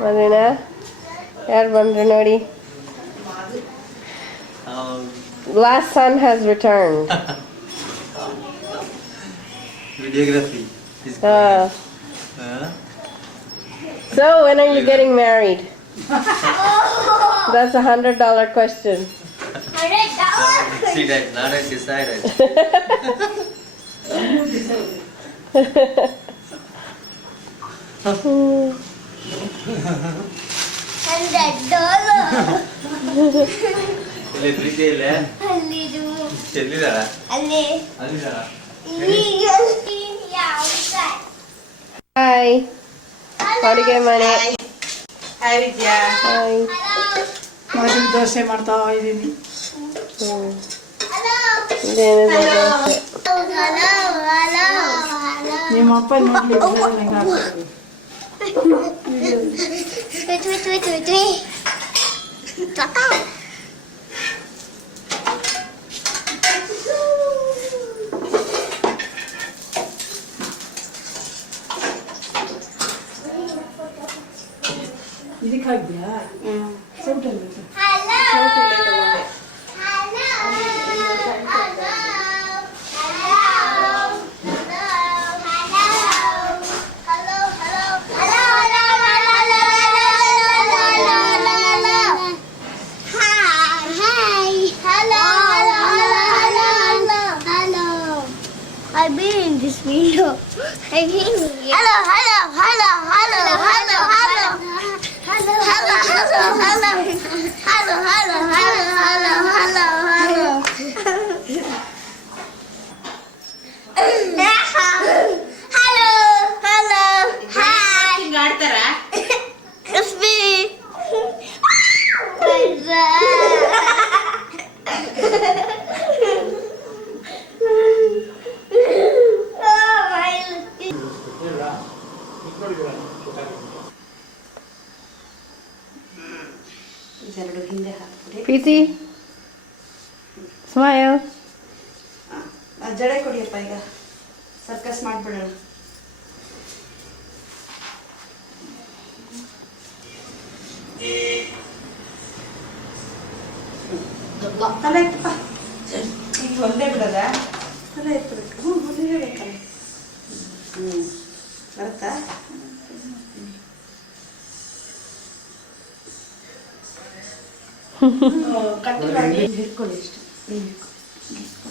ಮದುವೆನಾ ಯಾರು ಬಂದ್ರು ನೋಡಿ. Last son has returned. Videography. So when are you getting married? That's $100 question. See that, not decided. Hi. ಅಡುಗೆ ಮನೆ. Hi Vidya. Hi. ಮದುವೆ ದೋಸೆ ಮಾಡ್ತಾ ಇದ್ದೀನಿ. ಇದೇನು ದೋಸೆ? ನಿಮ್ಮ ಅಪ್ಪ ನೋಡ್ಲಿ. ಇದಕ್ಕಾಗ್ಯಾ ಸೌಟಲ್ಲಿ I've been in this video. I've been here. Hello, hello, hello, hello, hello, hello. Hello, hello, hello, hello. Hello, hello, hello, hello, hello, hello. Hello, hello, hi. ಆಡ್ತಾರಾ? It's me. ಇದೆರಡು ಹಿಂದೆ ಹಾಕ್ಬಿಡಿ. Preeti. Smile. ಜಡೆ ಕೊಡಿಯಪ್ಪ ಈಗ circus ಮಾಡ್ಬಿಡೋಣ. ತಲೆ ಎತ್ತಪ್ಪ. ಈಗ ಒಂದೇ ಬಿಡೋದ? ತಲೆ ಎತ್ತಬೇಕು. ಒಂದೇ ಬೇಕಲ್ಲ. ಬರುತ್ತಾ? ಕಟ್ಟಿ ಮಾಡಿ ಹಿಡ್ಕೊಳ್ಳಿ ಇಷ್ಟು.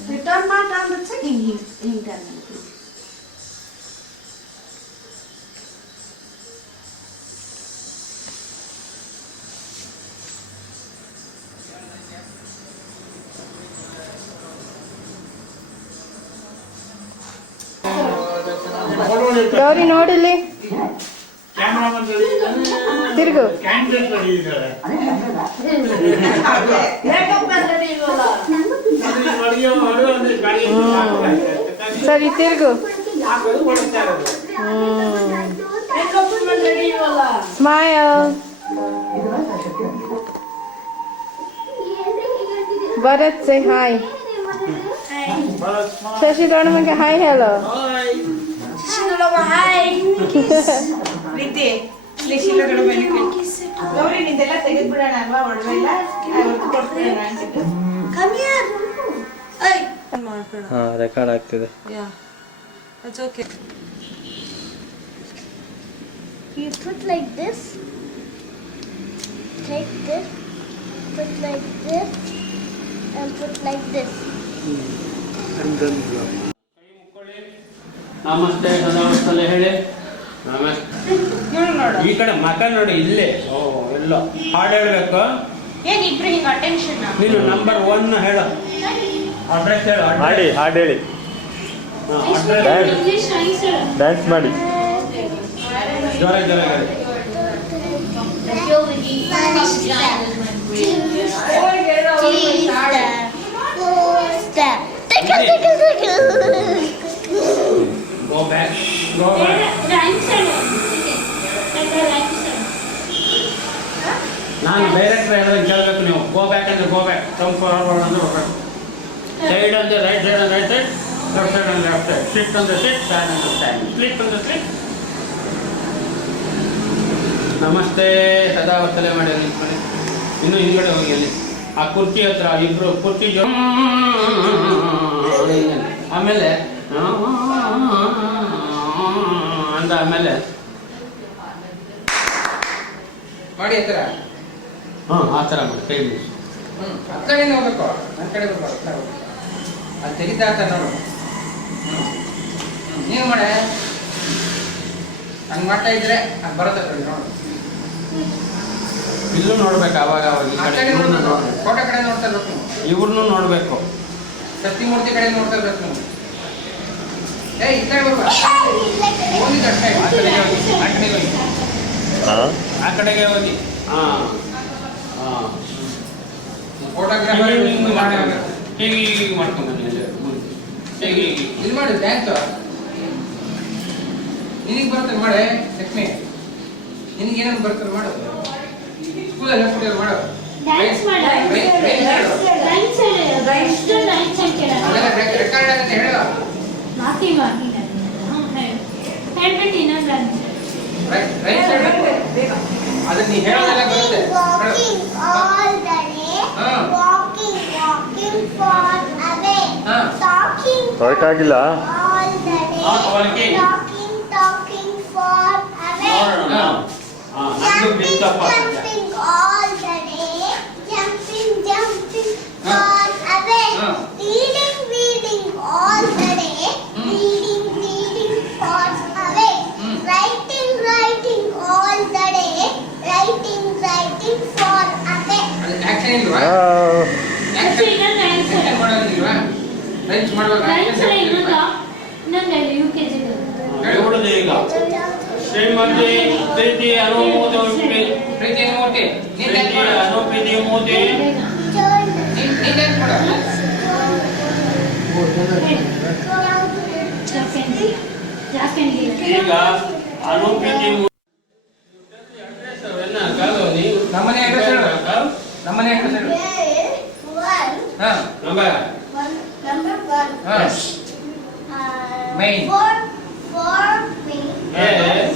ರಿಟರ್ನ್ ಮಾಡ ಅಂದ್ರೆ ಹಿಂಗೆ ಹಿಂಗೆ ಟರ್ನ್ ಮಾಡ್ತೀವಿ. ಗೌರಿ ನೋಡಿಲ್ಲಿ ತಿರುಗು. ಸರಿ ತಿರುಗು. Smile. Bharat say hi. Shashi ದೊಡ್ಡಮಗೆ ಹಾಯ್ ಹೇಳೋ. ಗೌರಿ ನಿಂದೆಲ್ಲ ತೆಗೆದ್ಬಿಡೋಣ ಅಲ್ವಾ? ಒಡವೆಲ್ಲ ಕೊಡ್ಬಿಡೋಣ ಅಂತಿದ್ದು. ರೆಕಾರ್ಡ್ ಆಗ್ತಿದೆ. It's okay. You put like this. Take this. Put like this. And put like this. ನಮಸ್ತೆ ಸದಾವಸ್ಥಲೆ ಹೇಳಿ. ನಮಸ್ತೆ. ಈ ಕಡೆ ಮಕ ನೋಡಿ ಇಲ್ಲೇ. ಓ ಎಲ್ಲ ಹಾಡು ಹೇಳ್ಬೇಕು. ಏನಿಬ್ರು ಹಿಂಗ ಅಟೆನ್ಷನ್? ನೀನು ನಂಬರ್ 1 ಹೇಳು. ಅಡ್ರೆಸ್ ಹೇಳು. ಮಾಡಿ ಹಾಡು ಹೇಳಿ. ಡ್ಯಾನ್ಸ್ ಮಾಡಿ. ಜೋರ ಜೋರ Go back. Go back. ನಾನು ಡೈರೆಕ್ಟ್ ಹೇಳಿದ್ರೆ ಕೇಳಬೇಕು ನೀವು. ಗೋ ಬ್ಯಾಕ್ ಅಂದ್ರೆ ಗೋ ಬ್ಯಾಕ್, ಕಮ್ ಫಾರ್ವರ್ಡ್ ಅಂದ್ರೆ ಹೋಗ್ಬೇಕು. ಸೈಡ್ ಅಂದ್ರೆ ರೈಟ್ ಸೈಡ್ ಅಂದ್ರೆ ರೈಟ್ ಸೈಡ್, ಲೆಫ್ಟ್ ಸೈಡ್ ಅಂದ್ರೆ ಲೆಫ್ಟ್ ಸೈಡ್, ಸಿಟ್ ಅಂದ್ರೆ ಸಿಟ್, ಸ್ಟ್ಯಾಂಡ್ ಅಂದ್ರೆ ಸ್ಟ್ಯಾಂಡ್, ಸ್ಲಿಪ್ ಅಂದ್ರೆ ಸ್ಲಿಪ್, ನಮಸ್ತೆ ಸದಾ ವತ್ತಲೆ ಮಾಡಿ ಅಲ್ಲಿ ಇನ್ನು ಹಿಂದ್ಗಡೆ ಹೋಗಿ ಅಲ್ಲಿ ಆ ಕುರ್ಚಿ ಹತ್ರ ಇಬ್ರು ಕುರ್ಚಿ ಆಮೇಲೆ ಅಂದ ಆಮೇಲೆ ಮಾಡಿ ಹತ್ರ ಆ ಥರ ಮಾಡಿ ಕೈ ಮುಗಿಸಿ. ಆ ಕಡೆ ಹೋಗ್ಬೇಕು, ನನ್ನ ಕಡೆ ಬರ್ಬೇಕು. ಅದು ತೆಗಿತಾತ ನೋಡು. ನೀವು ಮಾಡೆ ಹಂಗೆ ಮಾಡ್ತಾ ಇದ್ರೆ ಅದು ಬರುತ್ತೆ ಕಡೆ ನೋಡು. ಇಲ್ಲೂ ನೋಡ್ಬೇಕು ಅವಾಗ ಅವಾಗ ಈ ಆ ಕಡೆ ಕಡೆ ಇವ್ರನ್ನ ನೋಡ್ಬೇಕು, ನೋಡ್ಬೇಕು, ಫೋಟೋ ಕಡೆ ನೋಡ್ತಾ ಇರ್ಬೇಕು ನೀವು. ಇವ್ರನ್ನೂ ನೋಡ್ಬೇಕು. ಸತ್ಯಮೂರ್ತಿ ಕಡೆ ನೋಡ್ತಾ ಇರ್ಬೇಕು ನೀವು. ಈ ಕಡೆ ಬರ್ಬೇಕು, ಹೋಗಿದ್ದು ಅಷ್ಟೇ. ಆ ಕಡೆಗೆ ಹೋಗಿ, ಆ ಕಡೆಗೆ ಹೋಗಿ, ಹಾಂ ಆ ಕಡೆಗೆ ಹೋಗಿ. ಹಾಂ ಹಾಂ ಫೋಟೋಗ್ರಾಫರ್ ಹಿಂಗೆ ಮಾಡಿ ಹೀಗೆ ಮಾಡ್ಕೊಂಬನ್ನಿ ಅಲ್ಲಿ ಮುಂದೆ. ಹೀಗೆ ಇದು ಮಾಡು ಡ್ಯಾನ್ಸ್ ನಿನಗೆ ಬರ್ತದೆ ಮಾಡೆ ಲಕ್ಷ್ಮಿ, ನಿನಗೆ ಏನೇನು ಬರ್ತದೆ ಮಾಡು. ಸ್ಕೂಲಲ್ಲಿ ಹೇಳ್ಕೊಟ್ಟಿರೋ ಮಾಡು. ಡ್ಯಾನ್ಸ್ ಮಾಡ ರೈಟ್ ಸೈಡ್ ಅದೆಲ್ಲ ರೆಕಾರ್ಡ್ ಆಗುತ್ತೆ ಹೇಳು. ಮಾತಿ ಮಾತಿ ಹೇಳ್ಬಿಟ್ಟು ಇನ್ನೊಂದು ರೈಟ್ ಸೈಡ್ ಅದನ್ನ ನೀ ಹೇಳೋದೆಲ್ಲ ಬರುತ್ತೆ. walking all the day walking far away talking ಹೊರಟಾಗಿಲ್ಲ all the day Not walking. talking far away jumping all the day jumping far away reading all the day reading far away writing all the day writing far away ಅದು action ಇಲ್ವಾ? Action ಮಾಡೋದಿಲ್ವಾ? Rights ಮಾಡುವಾಗ ನೋಡುದು ಈಗ ಶ್ರೀಮತಿ ಪ್ರೀತಿ ಅನುಮೋದ ಪ್ರೀತಿ ಮೂರ್ತಿ ನೀನ್ dance ಪ್ರೀತಿ ಮಾಡು. ಅನುಪ್ರೀತಿ ಮೋದಿ ನೀನ್ dance ಮಾಡು. ಈಗ ಅನುಪ್ರೀತಿ ಅಡ್ರೆಸ್ ಅವೆಲ್ಲ ಕಾಲು ನೀವು ನಮ್ಮನೆ ಅಡ್ರೆಸ್ ಹೇಳು. ನಮ್ಮನೆ ಅಡ್ರೆಸ್ ಹೇಳು. ಹಾ ನಂಬರ್ ಹಾ Main. For me. Yes.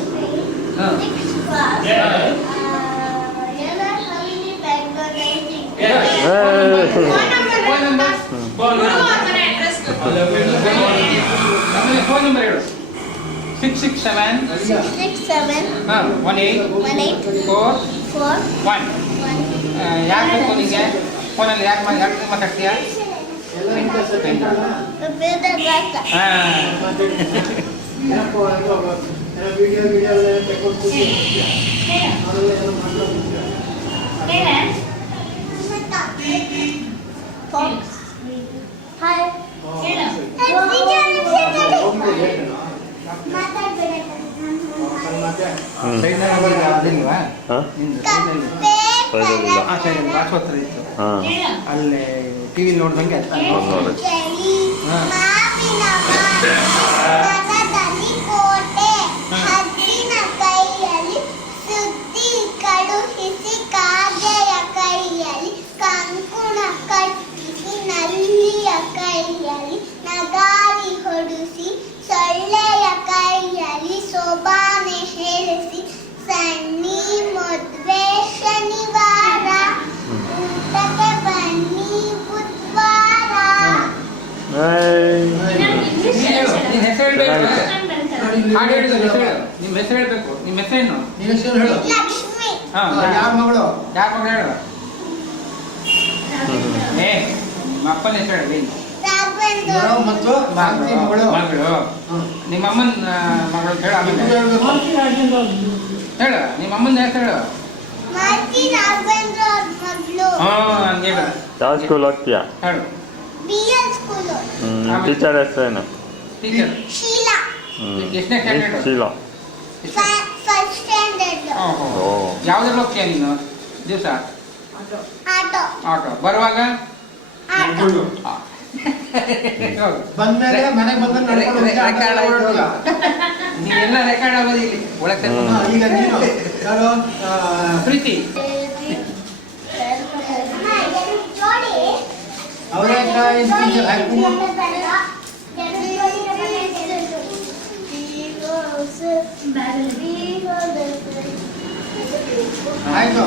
Yes. Phone number phone ನಮ್ಮನೆ ಫೋನ್ ನಂಬರ್ ಹೇಳು. 667 ಹಾ 18 4 1 ಯಾಕೆ ಬೇಕು ನಿಮಗೆ ಫೋನಲ್ಲಿ ಯಾಕೆ ಮಾತಾಡ್ತೀಯಾ? ಹಾ ಅದಿಲ್ವಾ? ಹಾಂ ಆ ಸೈಡ್ ಆಸ್ಪತ್ರೆ ಇತ್ತು ಹಾಂ ಅಲ್ಲೇ ಟಿವಿ ನೋಡ್ದಂಗೆ ನೋಡಿ ಕೋಟೆ ಹದ್ದಿನ ಕೈಯಲ್ಲಿ ಸುದ್ದಿ ಕಳುಹಿಸಿ ಕಾಗೆಯ ಕೈಯಲ್ಲಿ ಕಂಕುಣ ಕಟ್ಟಿಸಿ ನಲ್ಲಿಯ ಕೈಯಲ್ಲಿ ನಗಾರಿ ಹೊಡಿಸಿ ಸೊಳ್ಳೆಯ ಕೈಯಲ್ಲಿ ಸೋಬಾನೆ ಹೇಳಿಸಿ ಸಣ್ಣಿ ಮದ್ವೆ ಶನಿವಾರ ಊಟಕ್ಕೆ ಬನ್ನಿ ಬುಧವಾರ ನಿನ್ನ ಹೆಸರು ಹೇಳ್ಬೇಕು. ಹಾಡು ಹೇಳಿದ ಹೆಸರು ಹೇಳು. ನಿಮ್ಮ ಹೆಸರು ಹೇಳ್ಬೇಕು. ನಿಮ್ಮ ಹೆಸರೇನು? ಲಕ್ಷ್ಮಿ ಹಾ ಯಾರ ಮಗಳು? ಯಾರ ಮಗಳು ಹೇಳು. ಏ ನಿಮ್ಮ ಅಪ್ಪನ ಹೆಸರು ಹೇಳು. ರಾಘವೇಂದ್ರ ಮಗಳು ನಿಮ್ಮ ಅಮ್ಮನ ಮಗಳು ಹೇಳು. ಆಮೇಲೆ ಹೇಳು ನಿಮ್ಮ ಅಮ್ಮನ ಹೆಸರು ಹೇಳು. ಮಾತಿ ರಾಘವೇಂದ್ರ ಅವ್ರ ಮಗಳು ಹಾ ಹಂಗೆ ಹೇಳು. ಯಾವ ಸ್ಕೂಲ್ ಹೋಗ್ತೀಯಾ ಹೇಳು. BL ಸ್ಕೂಲು ಟೀಚರ್ ಹೆಸರೇನು ಟೀಚರ್ ಶೀಲಾ ಎಷ್ಟನೇ ಸ್ಟ್ಯಾಂಡರ್ಡ್? ಶೀಲಾ ಫಸ್ಟ್ ಸ್ಟ್ಯಾಂಡರ್ಡ್ ಓ ಯಾವ್ದ್ರಲ್ಲಿ ಹೋಗ್ತೀಯ ನೀನು ದಿವಸ? ಆಟೋ ಆಟೋ ಬರುವಾಗ ಆಟೋ ಬಂದ್ಮೇಲೆ ಮನೆಗೆ ಬಂದ ನೀವೆಲ್ಲ ರೆಕಾರ್ಡ್ ಆಗೋದು ಇಲ್ಲಿ ಒಳಗೆ ಈಗ ನೀನು ಪ್ರೀತಿ ಜೋಡಿ ಅವರೇಕಾಯಿ ಆಯ್ತು.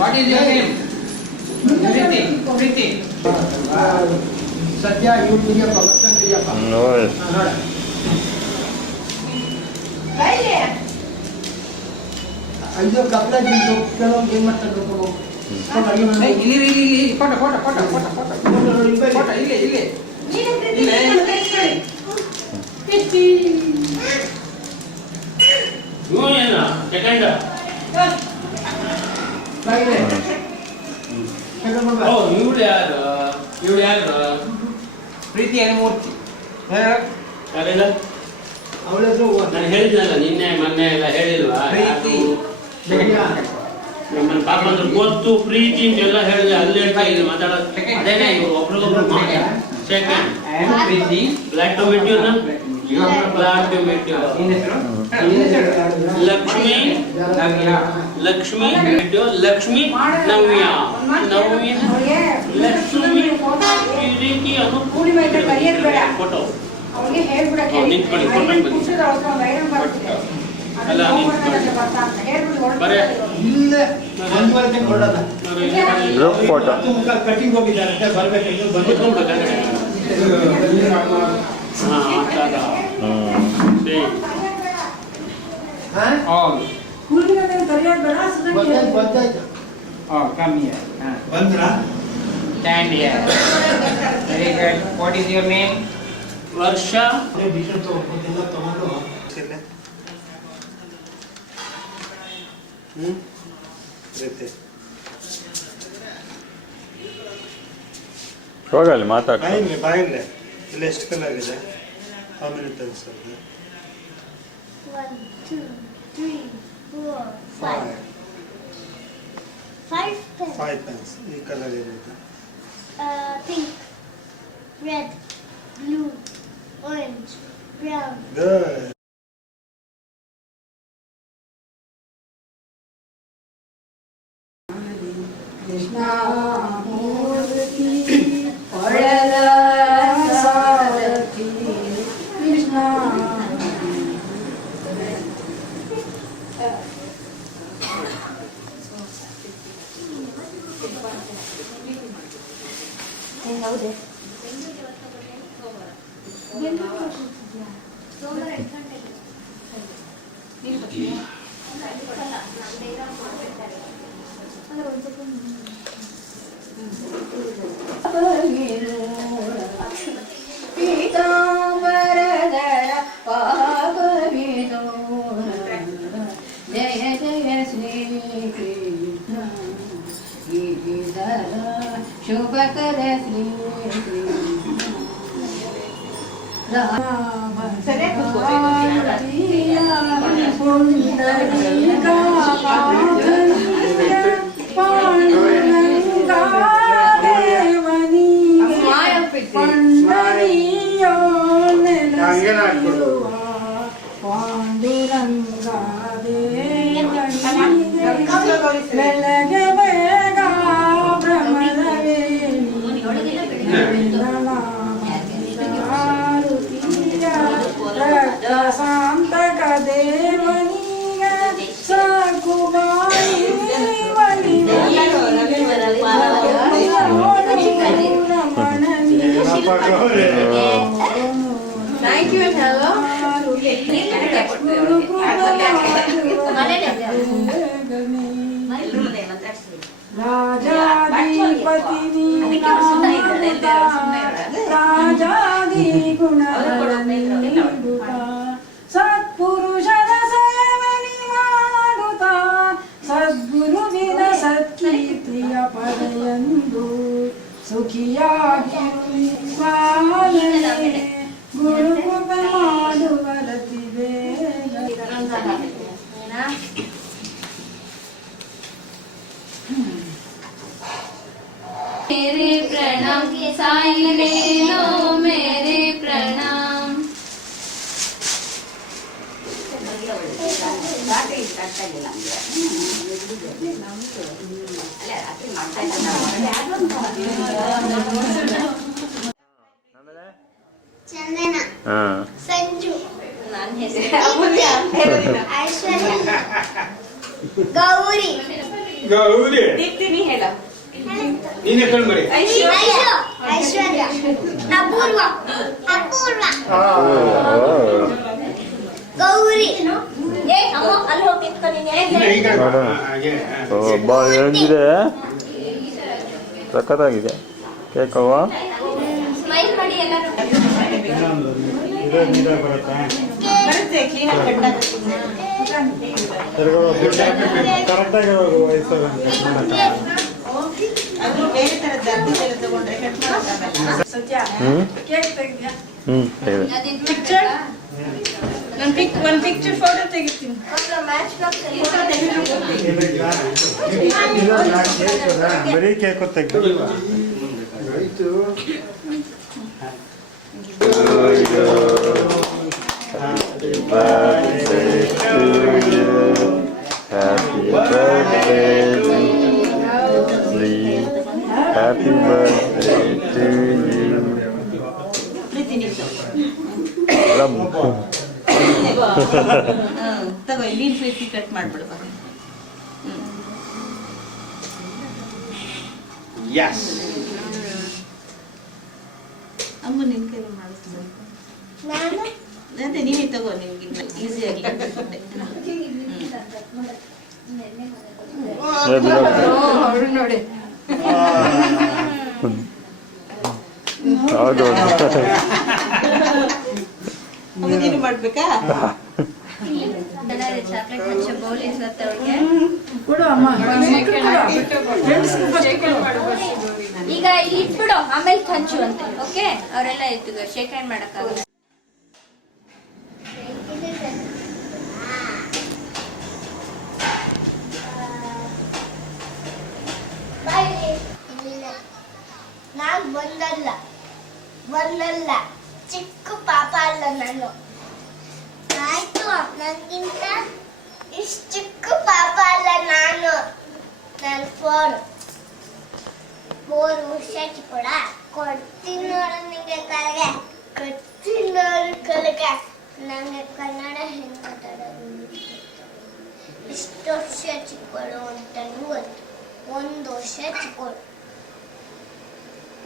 What is your name? Preethi. ಸದ್ಯ ಇವ್ರಿಗೆಪ್ಪ ಬರ್ತಂತಿದೆಯಪ್ಪ. ನೋಡಿ ನೋಡ. ಇದು ಕಪ್ಪಳ ಜಿಂದು ಕೆಲವೊಂದು ಏನು ಮಾಡ್ತಾರೆ ಗೊತ್ತು? ಇಲ್ಲಿ ಫೋಟೋ ಇಲ್ಲಿ. ಏನು ಸೆಕೆಂಡ್ ಓ ಇವಳು ಯಾರು ಪ್ರೀತಿ ಅನುಮೂರ್ತಿ. ಯಾರೆಲ್ಲ ಅವಳ ಹೆಸರು ನಾನು ಹೇಳಿದ್ನಲ್ಲ ನಿನ್ನೆ ಮೊನ್ನೆ ಎಲ್ಲ ಹೇಳಿಲ್ವಾ ಪ್ರೀತಿ. ನಮ್ಮನ್ನ ಪಾಪ ಅಂದ್ರೆ ಗೊತ್ತು ಪ್ರೀತಿ ಅಂತೆಲ್ಲ ಹೇಳಿದೆ ಅಲ್ಲಿ ಹೇಳ್ತಾ ಇಲ್ಲಿ ಮಾತಾಡೋದು ಅದೇನೇ ಇವರು ಒಬ್ರಿಗೊಬ್ರು ಸೆಕೆಂಡ್ ಪ್ರೀತಿ. Block to meet you block to meet you Lakshmi Lakshmi Navya Lakshmi ಈ ರೀತಿ ಅದು ಫೋಟೋ ಅವ್ರಿಗೆ ಹೇಳ್ಬಿಡಕ್ಕೆ ನಿಂತ್ಕೊಳ್ಳಿ ಫೋಟೋ ಅಲ್ಲ ಬರೇ ಇಲ್ಲೇ ಒಂದುವರೆ ಕೊಡೋದ. Group photo. ಕಟಿಂಗ್ ಹೋಗಿದ್ದಾರೆ ಬರ್ಬೇಕು ಗೊತ್ತಾಯ್ತು. ಬಂದ್ರ Stand here. Very good. What is your name? ವರ್ಷ ತಗೊಂಡು ಹೋಗಲ್ಲಿ ಮಾತಾಡ್ತಾರೆ. ಬಾಯಿಲೆ ಇಲ್ಲ ಎಷ್ಟು ಕಲರ್ ಇದೆ ಆಮೇಲೆ ತರಿಸೋದು 1, 2, 3, 4, 5. 5 pens. 5 ಪೆನ್ಸ್ ಈ ಕಲರ್ ಏನಿದೆ Pink, red, blue, orange, brown. Good Krishnamurthy ಒಳದ ಸಾರಥಿ ಕೃಷ್ಣ ಹೌದೇ ಪೀತಾಂಬರಧರ ಪಾಪವಿದೋ ಜಯ ಜಯ ಶ್ರೀ ಕೃಷ್ಣ ಗೀತಿಧರ ಶುಭಕರ ಶ್ರೀ ರಾಮ ಬೆಳಗ್ಗೆ ಬೇಗ ಶಾಂತಕ ದೇವನಿಗ ಸಾಕುಬಾಯಿ Thank you and hello. ರಾಜಾಧಿಪತಿ ರಾಜಾದಿ ಗುಣಗಳ ಸತ್ಪುರುಷನ ಸೇವನೆ ಮಾಡುತ್ತ ಸದ್ಗುರುವಿನ ಸತ್ಕೀರ್ತಿಯ ಪಡೆಯಂದು ಸುಖಿಯಾಗಿ ಸ್ವಾಮಿ ಗುರುಕೃಪೆ ಮಾಡುವ ರತಿ ಬೇಗ मेरे प्रणाम साईं ले लो मेरे प्रणाम ಚಂದನ ಹಾಂ ಸಂಜು ನಾನು ಹೆಸರು ಐಶ್ವರ್ಯ ಗೌರಿ ಗೌರಿ ದೀಪ್ತಿನಿ ಹೇಳ ನೀನ್ ಹೇಳ್ಕೊಂಡ್ ಬರೀ ಐಶ್ವರ್ಯ ಅಪೂರ್ವ ಅಪೂರ್ವ ಗೌರಿ ಏ ಅಮ್ಮ ಅಲ್ಲಿ ಹೋಗಿ ನಿಂತ್ಕೊಂಡಿನಿ ಈಗ ನೋಡು. ಹಾಗೆ ಬಾ ಹೆಂಗಿದೆ ಸಖತ್ತಾಗಿದೆ ಕೇಕ್ ಅವ್ವ. ಸ್ಮೈಲ್ ಮಾಡಿ ಎಲ್ಲರೂ. ಬರುತ್ತೆ ಕ್ಲೀನಾಗಿ ಕರೆಕ್ಟಾಗಿ ವಯಸ್ಸಾಗ ಅದು ಬೇರೆ ತರದ್ದು ಅರ್ಧ ತಗೊಂಡ್ರೆ ಕಟ್ ಮಾಡೋಕ್ಕಾಗಲ್ಲ. ಸತ್ಯ ಕೇಕ್ ತೆಗ್ದ್ಯಾ? ತೆಗೆದೆ. ಅದಿನ್ ಪಿಕ್ಚರ್ ಒಂದು ಪಿಕ್ಚರ್ ಫೋಟೋ ತೆಗಿತೀನಿ. ಬರೀ ಕೇಕು ತೆಗ್ದು Happy birthday to you. Happy birthday to you. Happy birthday to you. Ram. ತಗೋ ಇಲ್ಲಿ ಪ್ರೀತಿ ಕಟ್ ಮಾಡ್ಬಿಡು ಬಾ. Yes. ಅಮ್ಮ ನಿನ್ ಕೈಲಿ ಮಾಡಿಸ್ತೀನಿ. ನಾನು ಅದೇ ನೀನೇ ತಗೋ ನಿಮ್ಗೆ ಈಸಿ ಆಗಿ ಅವ್ರು ನೋಡಿ. ಹೌದು. ನೀನು ಮಾಡ್ಬೇಕಾ? ಚಾಕ್ಲೇಟ್ ಹಂಚೋ ಬೌಲ್ ಇರುತ್ತೆ ಅವ್ರಿಗೆ. ಈಗ ಇಲ್ಲಿ ಇಟ್ಬಿಡು, ಆಮೇಲೆ ಹಂಚು ಅಂತ. ಓಕೆ, ಅವರೆಲ್ಲ ಇತ್ತು ಶೇಕ್ ಹ್ಯಾಂಡ್ ಮಾಡಕ್ಕಾಗಲ್ಲ. ನಾನು ಒಂದಲ್ಲ ಚಿಕ್ಕ ಪಾಪ ಅಲ್ಲ ನಾನು. ಆಯ್ತು, ನನಗಿಂತ ಇಷ್ಟು ಚಿಕ್ಕ ಪಾಪ ಅಲ್ಲ ನಾನು. ನಾನು 4 ವರ್ಷ ಚಿಕ್ಕೋಡ ಕೊಡ್ತೀನಿ ನೋಡು ನಿಂಗೆ ಕಲೆಗೆ, ಕೊಡ್ತೀನಿ ನೋಡು ಕಲೆಗೆ. ನನಗೆ ಕನ್ನಡ ಹೆಂಗೆ ಮಾತಾಡೋದು ಇಷ್ಟು ವರ್ಷ ಚಿಕ್ಕೋಳು ಅಂತಲೂ ಗೊತ್ತು. 1 ವರ್ಷ ಚಿಕ್ಕೋಳು.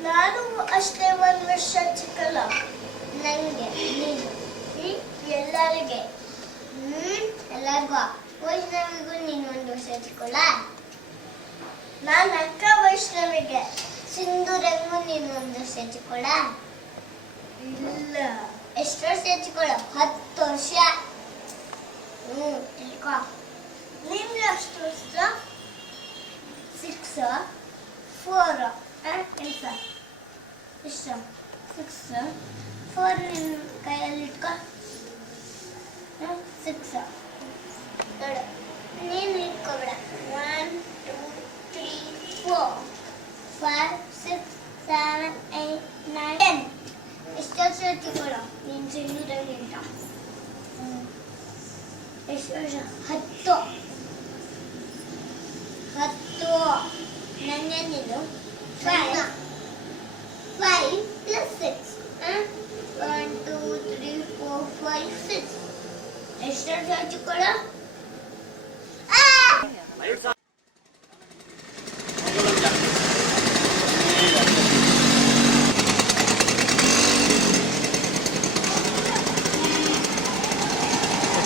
ನಾನು ಅಷ್ಟೇ 1 ವರ್ಷ ಚಿಕ್ಕಲ್ಲ. ನನಗೆ ನೀನು ಎಲ್ಲರಿಗೆ ಎಲ್ಲರಿಗೂ ವೈಷ್ಣವಿಗೂ ನೀನು 1 ವರ್ಷ ಚಿಕ್ಕೋಳ. ನಾನು ಅಕ್ಕ ವೈಷ್ಣವಿಗೆ ಸಿಂಧೂರಂಗೂ ನೀನು 1 ವರ್ಷ ಚಿಕ್ಕೋಳ. ಇಲ್ಲ, ಎಷ್ಟು ವರ್ಷ ಚಿಕ್ಕೋಳ? 10 ವರ್ಷ. ತಿಳ್ಕೊ. ನಿಮ್ಗೆ ಎಷ್ಟು ವರ್ಷ? 6 4 ಎಂತ ಇಷ್ಟ 6 4 ನಿನ್ನ ಕೈಯಲ್ಲಿ ಇಟ್ಕೊ. 6 ನೋಡು, ನೀನು ಇಟ್ಕೊಬೇಡ. 1 2 3 4 5 6 7 8 9 10 ಎಷ್ಟು ವರ್ಷ ತಿಳ್ಕೊಳ ನೀನು ಸಿಂಧೂರಂಗಿಂತ? ಎಷ್ಟು ವರ್ಷ? 10 ನನ್ನ ನೀನು 5 plus 6 1 2 3 4 5 6 ಎಷ್ಟು ವರ್ಷ ಚಿಕ್ಕೋಳ?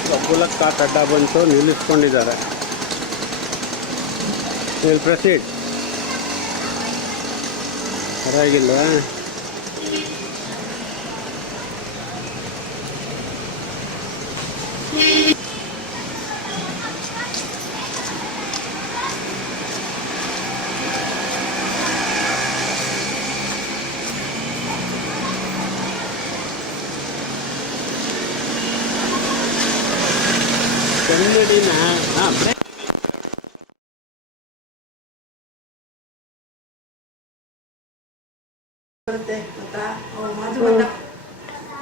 ಕಬ್ಬುಲಕ್ಕ ಕಡ್ಡ ಬಂತು, ನಿಲ್ಲಿಸ್ಕೊಂಡಿದ್ದಾರೆ. Will proceed. ಪರವಾಗಿಲ್ವಾ? ಕನ್ನಡಿನ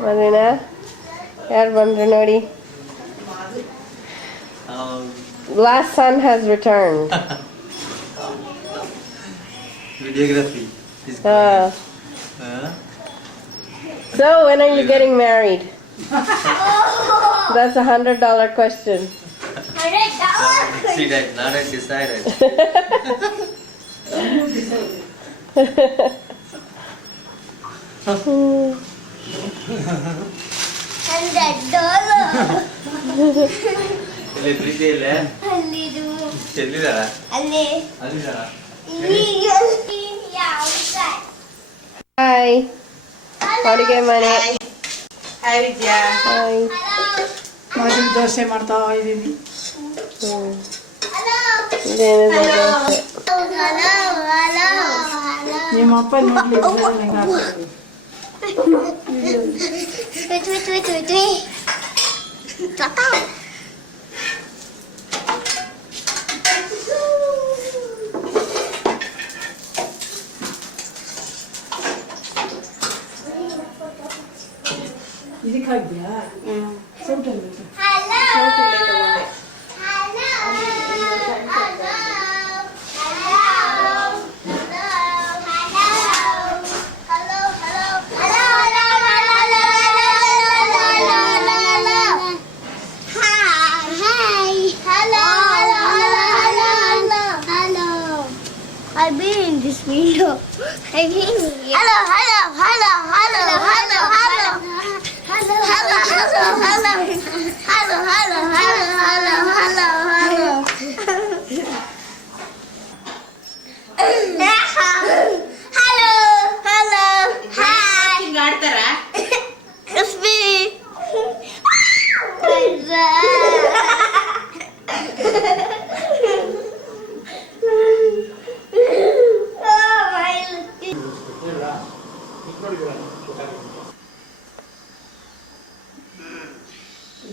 ಮದುವೆನ ಯಾರು ಬಂದ್ರು ನೋಡಿ. Last son has returned. Videography. So when are you getting married? That's $100 question. $100? Decide ಆಯ್ತು, ನಾನೇ ಡಿಸೈಡ್ ಆಯ್ತು. And that dollar. ಇಲ್ಲಿ ಪ್ರೀತಿ ಇಲ್ಲ ಅಲ್ಲಿದು. ಚೆಲ್ಲಿದಾಳ ಅಲ್ಲಿ. ಅಲ್ಲಿದಾಳ ಹಾಯ್ ಅಡುಗೆ ಮನೆ. ಹಾಯ್ ವಿದ್ಯಾ. ಹಾಯ್. ಮೊದಲು ದೋಸೆ ಮಾಡ್ತಾ ಇದ್ದೀನಿ. ಇದೇನಿದೆ ದೋಸೆ? ನಿಮ್ಮ ಅಪ್ಪ ನೋಡ್ಲಿ ಇದಕ್ಕಾಗ್ಯಾ ಸೌಟಲ್ಲಿ I've been in this window. I've been here. Hello, hello, hello, hello, hello, hello, hello, hello, hello, hello, hello, hello, hello, hello, hello. Hello, hello, hi. ಆಡ್ತಾರ It's me.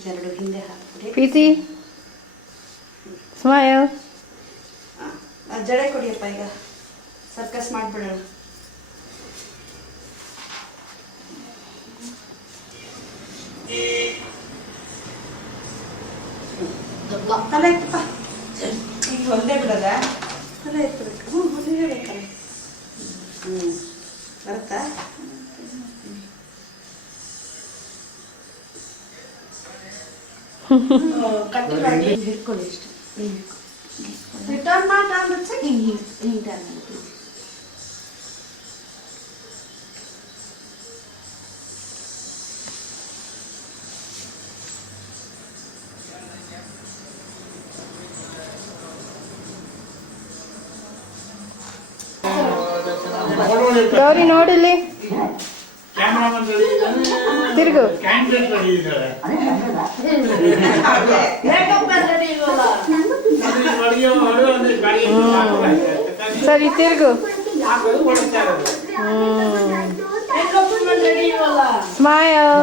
ಎರಡು ಹಿಂದೆ ಹಾಕ್ಬಿಡಿ. ಪ್ರೀತಿ ಸ್ಮೈಲ್. ಜಡೆ ಕೊಡಿಯಪ್ಪ ಈಗ ಸರ್ಕಸ್ ಮಾಡ್ಬಿಡೋಣ. ತಲೆ ಎತ್ತಪ್ಪ. ಈಗ ಹೊಲ್ದೇ ಬಿಡೋದ? ತಲೆ ಎತ್ತಬೇಕು. ಹೊಲಿಗೆ ಬೇಕಲ್ಲ. ಬರುತ್ತಾ? ಕಟ್ಟಿ ಮಾಡಿ ಹಿಡ್ಕೊಳ್ಳಿ ಇಷ್ಟು. ರಿಟರ್ನ್ ಮಾಡಿ ಅಂದ್ರೆ ಹಿಂಗೆ ಹಿಂಗೆ ಟರ್ನ್ ಮಾಡ್ತೀವಿ. ಗೌರಿ ನೋಡಿಲ್ಲಿ ತಿರುಗು. ಸರಿ ತಿರುಗು. Smile.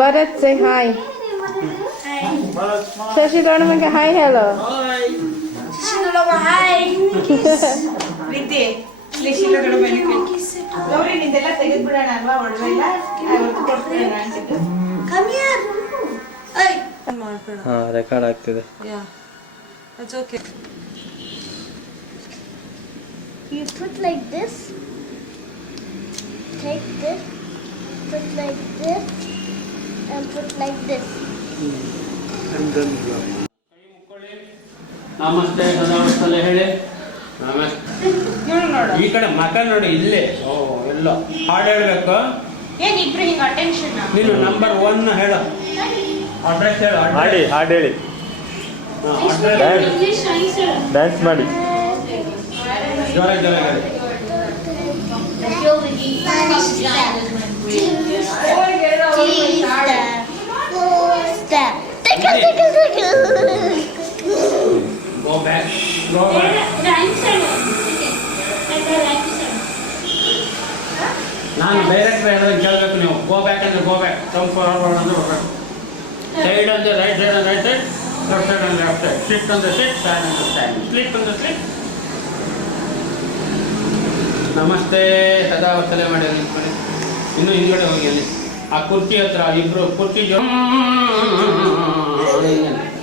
Bharat say hi. Shashi ದೊಡ್ಡಮಗೆ ಹಾಯ್ ಹೇಳು. ಪ್ರೀತಿ ಗೌರಿ ನಿಂದೆಲ್ಲ ತೆಗೆದ್ಬಿಡೋಣ ಅಲ್ವಾ? ಒಡವೆ ಇಲ್ಲ ಕೊಟ್ಬಿಡೋಣ ಅಂತಿದ್ದು. ಹಾ ರೆಕಾರ್ಡ್ ಆಗ್ತಿದೆ. You put like this, take this, put like this, and put like this. ನಮಸ್ತೆ ಸದಾವಸ್ಥಲೆ ಹೇಳಿ. ನಮಸ್ತೆ. ಈ ಕಡೆ ಮಕ ನೋಡಿ ಇಲ್ಲೇ. ಓ ಎಲ್ಲೋ ಹಾಡು ಹೇಳ್ಬೇಕು. ಏನಿಬ್ರು ಹಿಂಗ ಅಟೆನ್ಷನ್ ನೀನು ನಂಬರ್ 1 ಹೇಳು. ಅಡ್ರೆಸ್ ಹೇಳು. ಹಾಡಿ ಹಾಡು ಹೇಳಿ ಡ್ಯಾನ್ಸ್ ಮಾಡಿ ಜೋರ ಜೋರ ಹೇಳಿ. Go back. Go back. ನಾನು ಡೈರೆಕ್ಟ್ ಹೇಳೋದು ಕೇಳಬೇಕು ನೀವು. ಗೋ ಬ್ಯಾಕ್ ಅಂದ್ರೆ ಗೋ ಬ್ಯಾಕ್, ಕಮ್ ಫಾರ್ವರ್ಡ್ ಅಂದ್ರೆ ಬರ್ಬೇಕು. ಸೈಡ್ ಅಂದ್ರೆ ರೈಟ್ ಸೈಡ್ ಅಂದ್ರೆ ರೈಟ್ ಸೈಡ್, ಲೆಫ್ಟ್ ಸೈಡ್ ಅಂದ್ರೆ ಲೆಫ್ಟ್ ಸೈಡ್, ಸಿಟ್ ಅಂದ್ರೆ ಸಿಟ್, ಸ್ಟ್ಯಾಂಡ್ ಅಂದ್ರೆ ಸ್ಟ್ಯಾಂಡ್, ಸ್ಲೀಪ್ ಅಂದ್ರೆ ಸ್ಲೀಪ್. ನಮಸ್ತೆ ಸದಾವರ್ತನೆ ಮಾಡಿ ನಿಂತ್ಕೊಳ್ಳಿ. ಇನ್ನು ಹಿಂದ್ಗಡೆ ಹೋಗಿ ಅಲ್ಲಿ ಆ ಕುರ್ಚಿ ಹತ್ರ ಇಬ್ರು ಕುರ್ಚಿ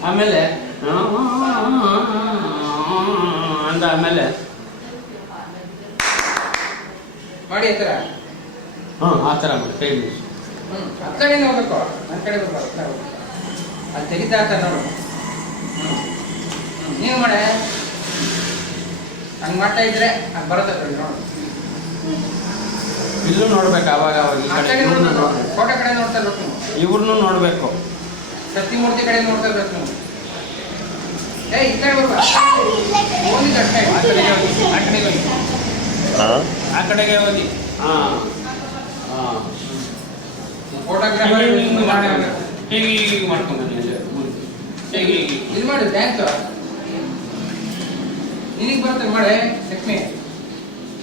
ಆಮೇಲೆ ಅಂದ ಆಮೇಲೆ ಮಾಡಿ ಆ ಥರ. ಆ ಥರ ಮಾಡಿ ಕೈ ಬಿಡಿ. ಆ ಕಡೆನೇ ಹೋಗ್ಬೇಕು, ನನ್ನ ಕಡೆ ಬರ್ಬಾರ್ದು. ಅದು ತೆಗಿತಾ ಇರ್ತಾರೆ ನೋಡು. ನೀವು ಮಾಡೆ ಹಂಗೆ ಮಾಡ್ತಾ ಇದ್ರೆ ಅದು ಬರುತ್ತೆ ಕಡೆ ನೋಡು. ಇಲ್ಲೂ ನೋಡ್ಬೇಕು ಅವಾಗ ಅವಾಗ ಈ ಆ ಕಡೆ ಕಡೆ ಇವ್ರನ್ನೂ ನೋಡ್ಬೇಕು, ನೋಡ್ಬೇಕು. ಫೋಟೋ ಕಡೆ ನೋಡ್ತಾ ಇರ್ಬೇಕು ನೀವು. ಇವ್ರನ್ನೂ ನೋಡ್ಬೇಕು. ಸತ್ಯಮೂರ್ತಿ ಕಡೆ ನೋಡ್ತಾ ಇರ್ಬೇಕು ನೀವು. ಈ ಕಡೆ ಬರ್ಬಾರ್ದು, ಓದಿದ್ದು ಅಷ್ಟೇ. ಆ ಕಡೆಗೆ ಹೋಗಿ, ಆ ಕಡೆಗೆ ಹೋಗಿ, ಹಾಂ ಆ ಕಡೆಗೆ ಹೋಗಿ. ಹಾಂ ಹಾಂ ಫೋಟೋಗ್ರಾಫರ್ ಹೀಗೆ ಮಾಡ್ಕೊಂಬನ್ನಿ ಅಲ್ಲೇ ಮುಂದೆ. ಹೀಗೆ ಇದು ಮಾಡು ಡ್ಯಾನ್ಸು. ನಿನಗೆ ಬರುತ್ತೆ ಮಾಡೆ ಲಕ್ಷ್ಮಿ,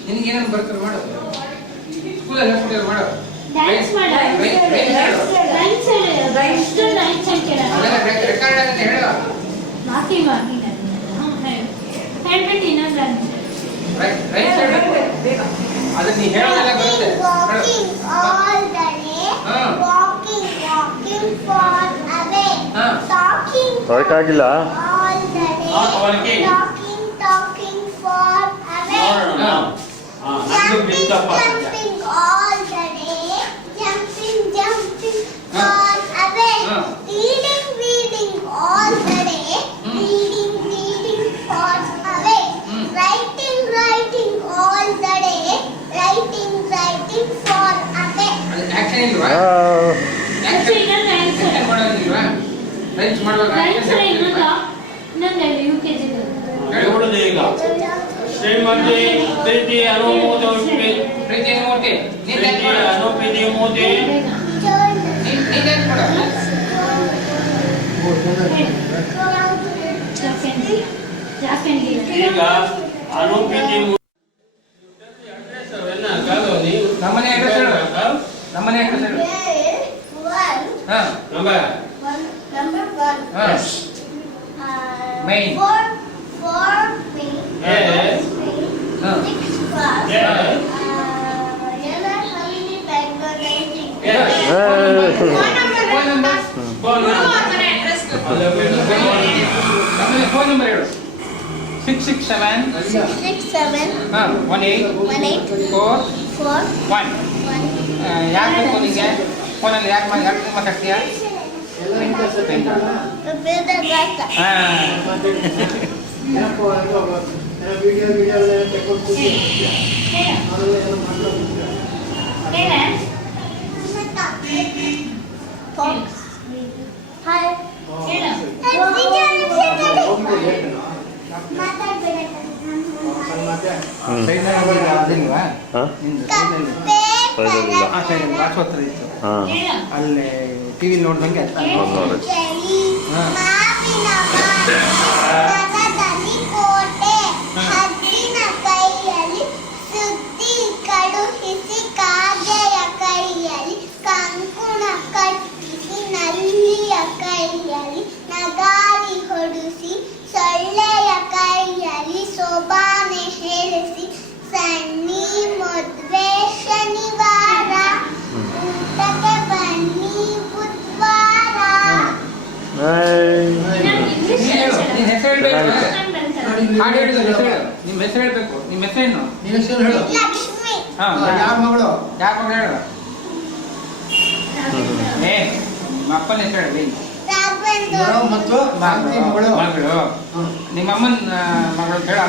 ನಿನಗೆ ಏನೇನು ಬರ್ತದೆ ಮಾಡು. ಸ್ಕೂಲಲ್ಲಿ ಹೇಳ್ಕೊಟ್ಟಿದ್ರು ಮಾಡು. ಡ್ಯಾನ್ಸ್ ಮಾಡು. ರೈಟ್ಸ್ ಅದೆಲ್ಲ ರೆಕಾರ್ಡ್ ಆಗುತ್ತೆ ಹೇಳು. ಹೇಳ್ಬಿಟ್ಟು ಇನ್ನೊಂದು ರೈಟ್ ಸೈಡ್ ಅದನ್ನ ನೀ ಹೇಳೋದೆಲ್ಲ ಬರುತ್ತೆ ಹೇಳು. Walking all the day. Walking, walking far away. Talking, ಹೊರಟಾಗಿಲ್ಲ all the day. Not walking. Talking, talking far away. ನೋಡೋಣ. ಹಾಂ ನಂದು Jumping, Biddappa. jumping all the day. Jumping, jumping far away. Reading, reading all the day. Reading, reading far away. Writing, writing all the day. Writing, writing far away. ಅದು action ಇಲ್ವಾ? Action ಮಾಡೋದಿಲ್ವಾ? Rights ಮಾಡುವಾಗ action ಇಲ್ವಾ? ನೋಡುದು ಈಗ ಶ್ರೀಮತಿ ಪ್ರೀತಿ ಅನುಮೋದ ಪ್ರೀತಿ ಮೂರ್ತಿ ನೀನ್ dance ಪ್ರೀತಿ ಮಾಡು. ಅನುಪ್ರೀತಿ ಮೋದಿ ನೀನ್ dance ಮಾಡು. ಈಗ ಅನುಪ್ರೀತಿ ನಮ್ಮನೆ ಅಡ್ರೆಸ್ ಹೇಳು. ನಮ್ಮನೆ ಅಡ್ರೆಸ್ ಹೇಳು. ಹಾ Number one. ಹಾ Main. For me. Yes. ಹಾ Sixth class. Yes. Yana Hamini Bangladeshi. Phone number ನಮ್ಮನೆ ಫೋನ್ ನಂಬರ್ ಹೇಳು. 667 667 ಹಾ 18 4 4 1. ಯಾಕೆ ಬೇಕು ನಿಮಗೆ ಫೋನಲ್ಲಿ ಯಾಕೆ ಮಾತಾಡ್ತೀಯ? ಹಾ Hi. ಅದಿಲ್ವಾ? ಹಾಂ ಹಾಂ ಅಲ್ಲಿ ಟಿವಿ ನೋಡ್ದಂಗೆ ನೋಡಿ ಕೋಟೆ ಹದ್ದಿನ ಕೈಯಲ್ಲಿ ಸುದ್ದಿ ಕಳುಹಿಸಿ ಕಾಗೆಯ ಕೈಯಲ್ಲಿ ಕಂಕುಣ ಕಟ್ಟಿಸಿ ನಲ್ಲಿಯ ಕೈಯಲ್ಲಿ ನಗಾರಿ ಹೊಡಿಸಿ ಸೊಳ್ಳೆಯ ಕೈಯಲ್ಲಿ ಸೋಬಾನೆ ಹೇಳಿಸಿ ಸನ್ನಿ ಮದುವೆ ಶನಿವಾರ ಊಟಕ್ಕೆ ಬನ್ನಿ ಬುಧವಾರ. ನಿನ್ನ ಹೆಸರು ಹೇಳ್ಬೇಕು. ಹಾಡು ಹೇಳಿದ ಹೆಸರು ಹೇಳು. ನಿಮ್ಮ ಹೆಸರು ಹೇಳ್ಬೇಕು. ನಿಮ್ಮ ಹೆಸರೇನು? ಲಕ್ಷ್ಮಿ. ಹಾ ಯಾರ ಮಗಳು? ಯಾರ ಮಗಳು ಹೇಳು. ನಿಮ್ಮ ಅಪ್ಪನ ಹೆಸರು ಹೇಳಿ. ರಾಘವೇಂದ್ರ. ಮಗಳು. ನಿಮ್ಮ ಅಮ್ಮನ ಮಗಳು ಹೇಳು.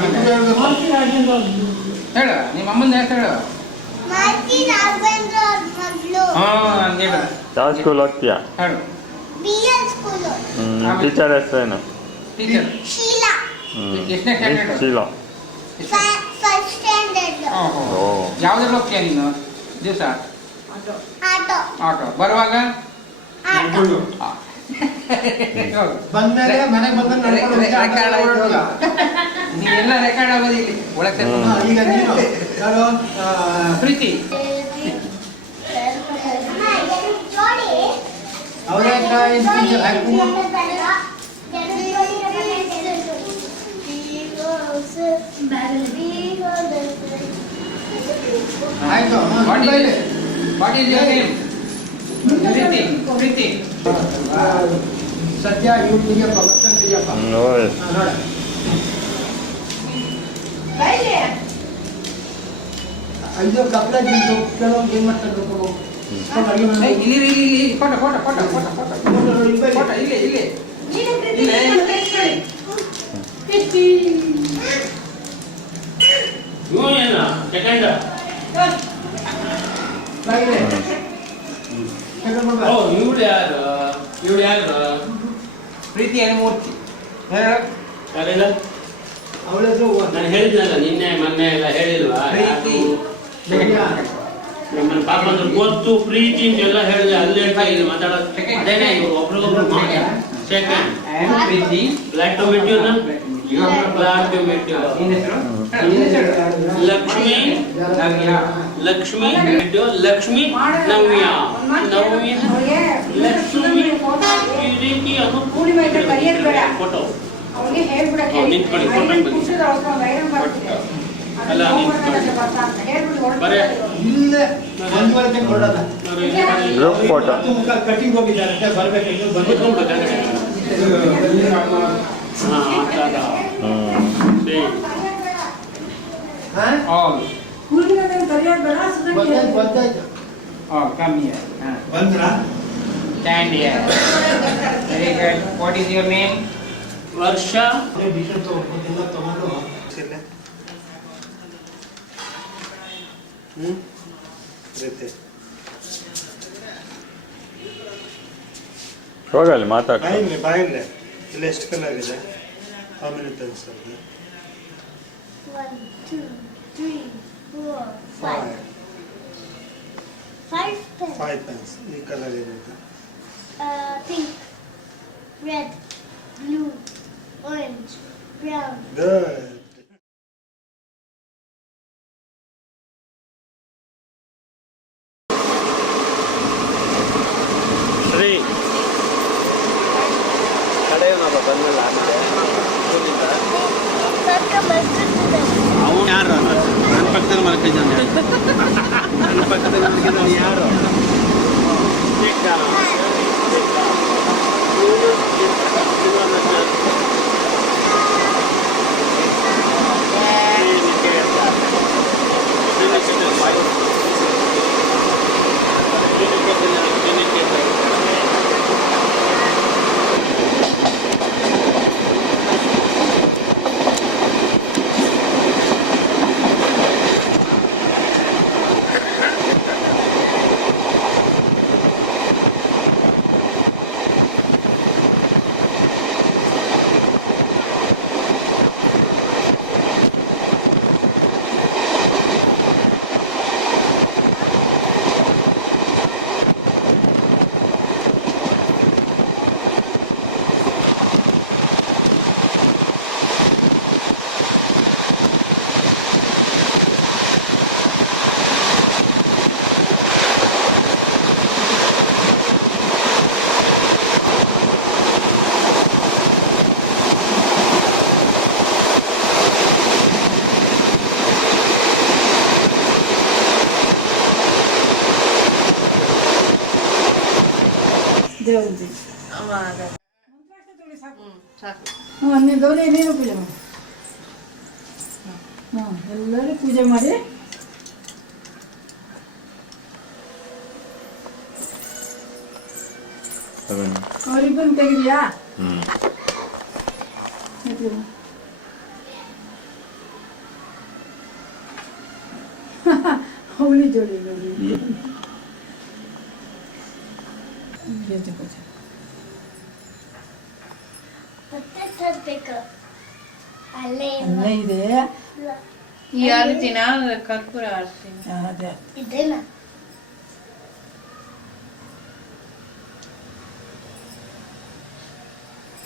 ಹೇಳು ನಿಮ್ಮ ಅಮ್ಮನ ಹೆಸರು ಹೇಳು. ಮಾರ್ತಿ ರಾಘವೇಂದ್ರ ಅವ್ರ ಮಗಳು. ಹಾ ಹಂಗೆ ಹೇಳು. ಯಾವ ಸ್ಕೂಲ್ ಹೋಗ್ತೀಯಾ? ಹೇಳು. BL school. ಟೀಚರ್ ಹೆಸರೇನು? ಟೀಚರ್ ಶೀಲಾ. ಎಷ್ಟನೇ ಸ್ಟ್ಯಾಂಡರ್ಡ್? ಶೀಲಾ. First standard. ಓ ಯಾವ್ದ್ರಲ್ಲಿ ಹೋಗ್ತೀಯ ನೀನು ದಿವಸ? ಆಟೋ. ಆಟೋ. ಬರುವಾಗ ಆಟೋ. ಬಂದ್ಮೇಲೆ ಮನೆಗೆ ಬಂದ ನೀವೆಲ್ಲ ರೆಕಾರ್ಡ್ ಆಗೋದು ಇಲ್ಲಿ ಒಳಗೆ ಈಗ ನೀನು ಪ್ರೀತಿ ನೋಡಿ. ಆಯ್ತು. What is your name? Preethi. Preethi ಸದ್ಯ ಇವ್ರು ತೆಗಿಯಪ್ಪ ಬರ್ತಂತ ತೆಗಿಯಪ್ಪ ಓಯ್ ನೋಡ ಇದು ಕಪ್ಲ ಕೆಲವೊಂದು ಏನು ಮಾಡ್ತಾರೆ ಇಲ್ಲಿ photo photo photo photo photo photo ಇಲ್ಲಿ ಇಲ್ಲಿ ಏನು ಸೆಕೆಂಡ್ ಇವಳು ಯಾರು ಪ್ರೀತಿ ಅನುಮೂರ್ತಿ ಯಾರೆಲ್ಲ ನಾನು ಹೇಳಿದ್ನಲ್ಲ ನಿನ್ನೆ ಮೊನ್ನೆ ಎಲ್ಲ ಹೇಳಿಲ್ವಾ ಪ್ರೀತಿ. ನಮ್ಮ ಪಾಪ ಅಂದ್ರೆ ಗೊತ್ತು ಪ್ರೀತಿ ಅಂತೆಲ್ಲ ಹೇಳಿದೆ ಅಲ್ಲಿ ಹೇಳ್ತಾ ಇಲ್ಲಿ ಮಾತಾಡೋದು ಅದೇನೇ ಇವ್ರು ಒಬ್ರಿಗೊಬ್ರು ಸೆಕೆಂಡ್ ಪ್ರೀತಿ block to met you block to met you ನಿನ್ನ ಹೆಸರು ಲಕ್ಷ್ಮಿ ನವ್ಯ ಲಕ್ಷ್ಮಿ ಲಕ್ಷ್ಮಿ ನವ್ಯ ನವ್ಯ ಲಕ್ಷ್ಮಿ ಈ ರೀತಿ ಫೋಟೋ ಅವನಿಗೆ ಹೇಳ್ಬಿಡಕ್ಕೆ ನಿಂತ್ಕೊಳ್ಳಿ ಫೋಟೋ ಅಲ್ಲ ಬರೇ ಗ್ರೂಪ್ ಫೋಟೋ ಕಟಿಂಗ್ ಹೋಗಿದ್ದಾರೆ ಬರ್ಬೇಕು ಆಲ್ ಕೂಲಿನ ಕರಿಯೋದು ಬೇಡ ಸುಮ್ಮನೆ all come here Bandra Stand here. Very good. What is your name? ವರ್ಷ ತಗೊಂಡು ಹೋಗಲ್ಲಿ ಮಾತಾಡ ಬಾಯಿಲ್ಲೇ ಇಲ್ಲ ಎಷ್ಟು ಕಲರ್ ಇದೆ ಆಮೇಲೆ ಪೆನ್ಸಿಲ್ 1, 2, 3, 4, 5. 5 pens. 5 ಪೆನ್ಸ್ ಈ ಕಲರ್ ಏನಿದೆ Pink, red, blue, orange, brown. Good Shri ಕಡೆಯವನೊಬ್ಬ ಬಂದಲ್ಲ ಅವನು ಯಾರು ನನ್ನ ಪಕ್ಕದಲ್ಲಿ ಮಲ್ಕಿದ್ದಾನೆ ನನ್ನ ಪಕ್ಕದಲ್ಲಿ ಮಲ್ಕಿದ್ದಾನೆ ಯಾರು ದೇವ್ರಿಗೆ ಅನ್ನಿದ್ದವ್ರು ಏನೇನು ಪೂಜೆ ಮಾಡಿ ಎಲ್ಲರೂ ಪೂಜೆ ಮಾಡಿ ಅವರಿಬ್ಬರು ತೆಗಿದ್ಯಾ ಅವಳಿ ಜೋಡಿ ಅಲ್ಲೇ ಇದೆ ಈ ಆರತಿನ ಕರ್ಪೂರ ಆರತಿ ಅದೇ ಇದೇನಾ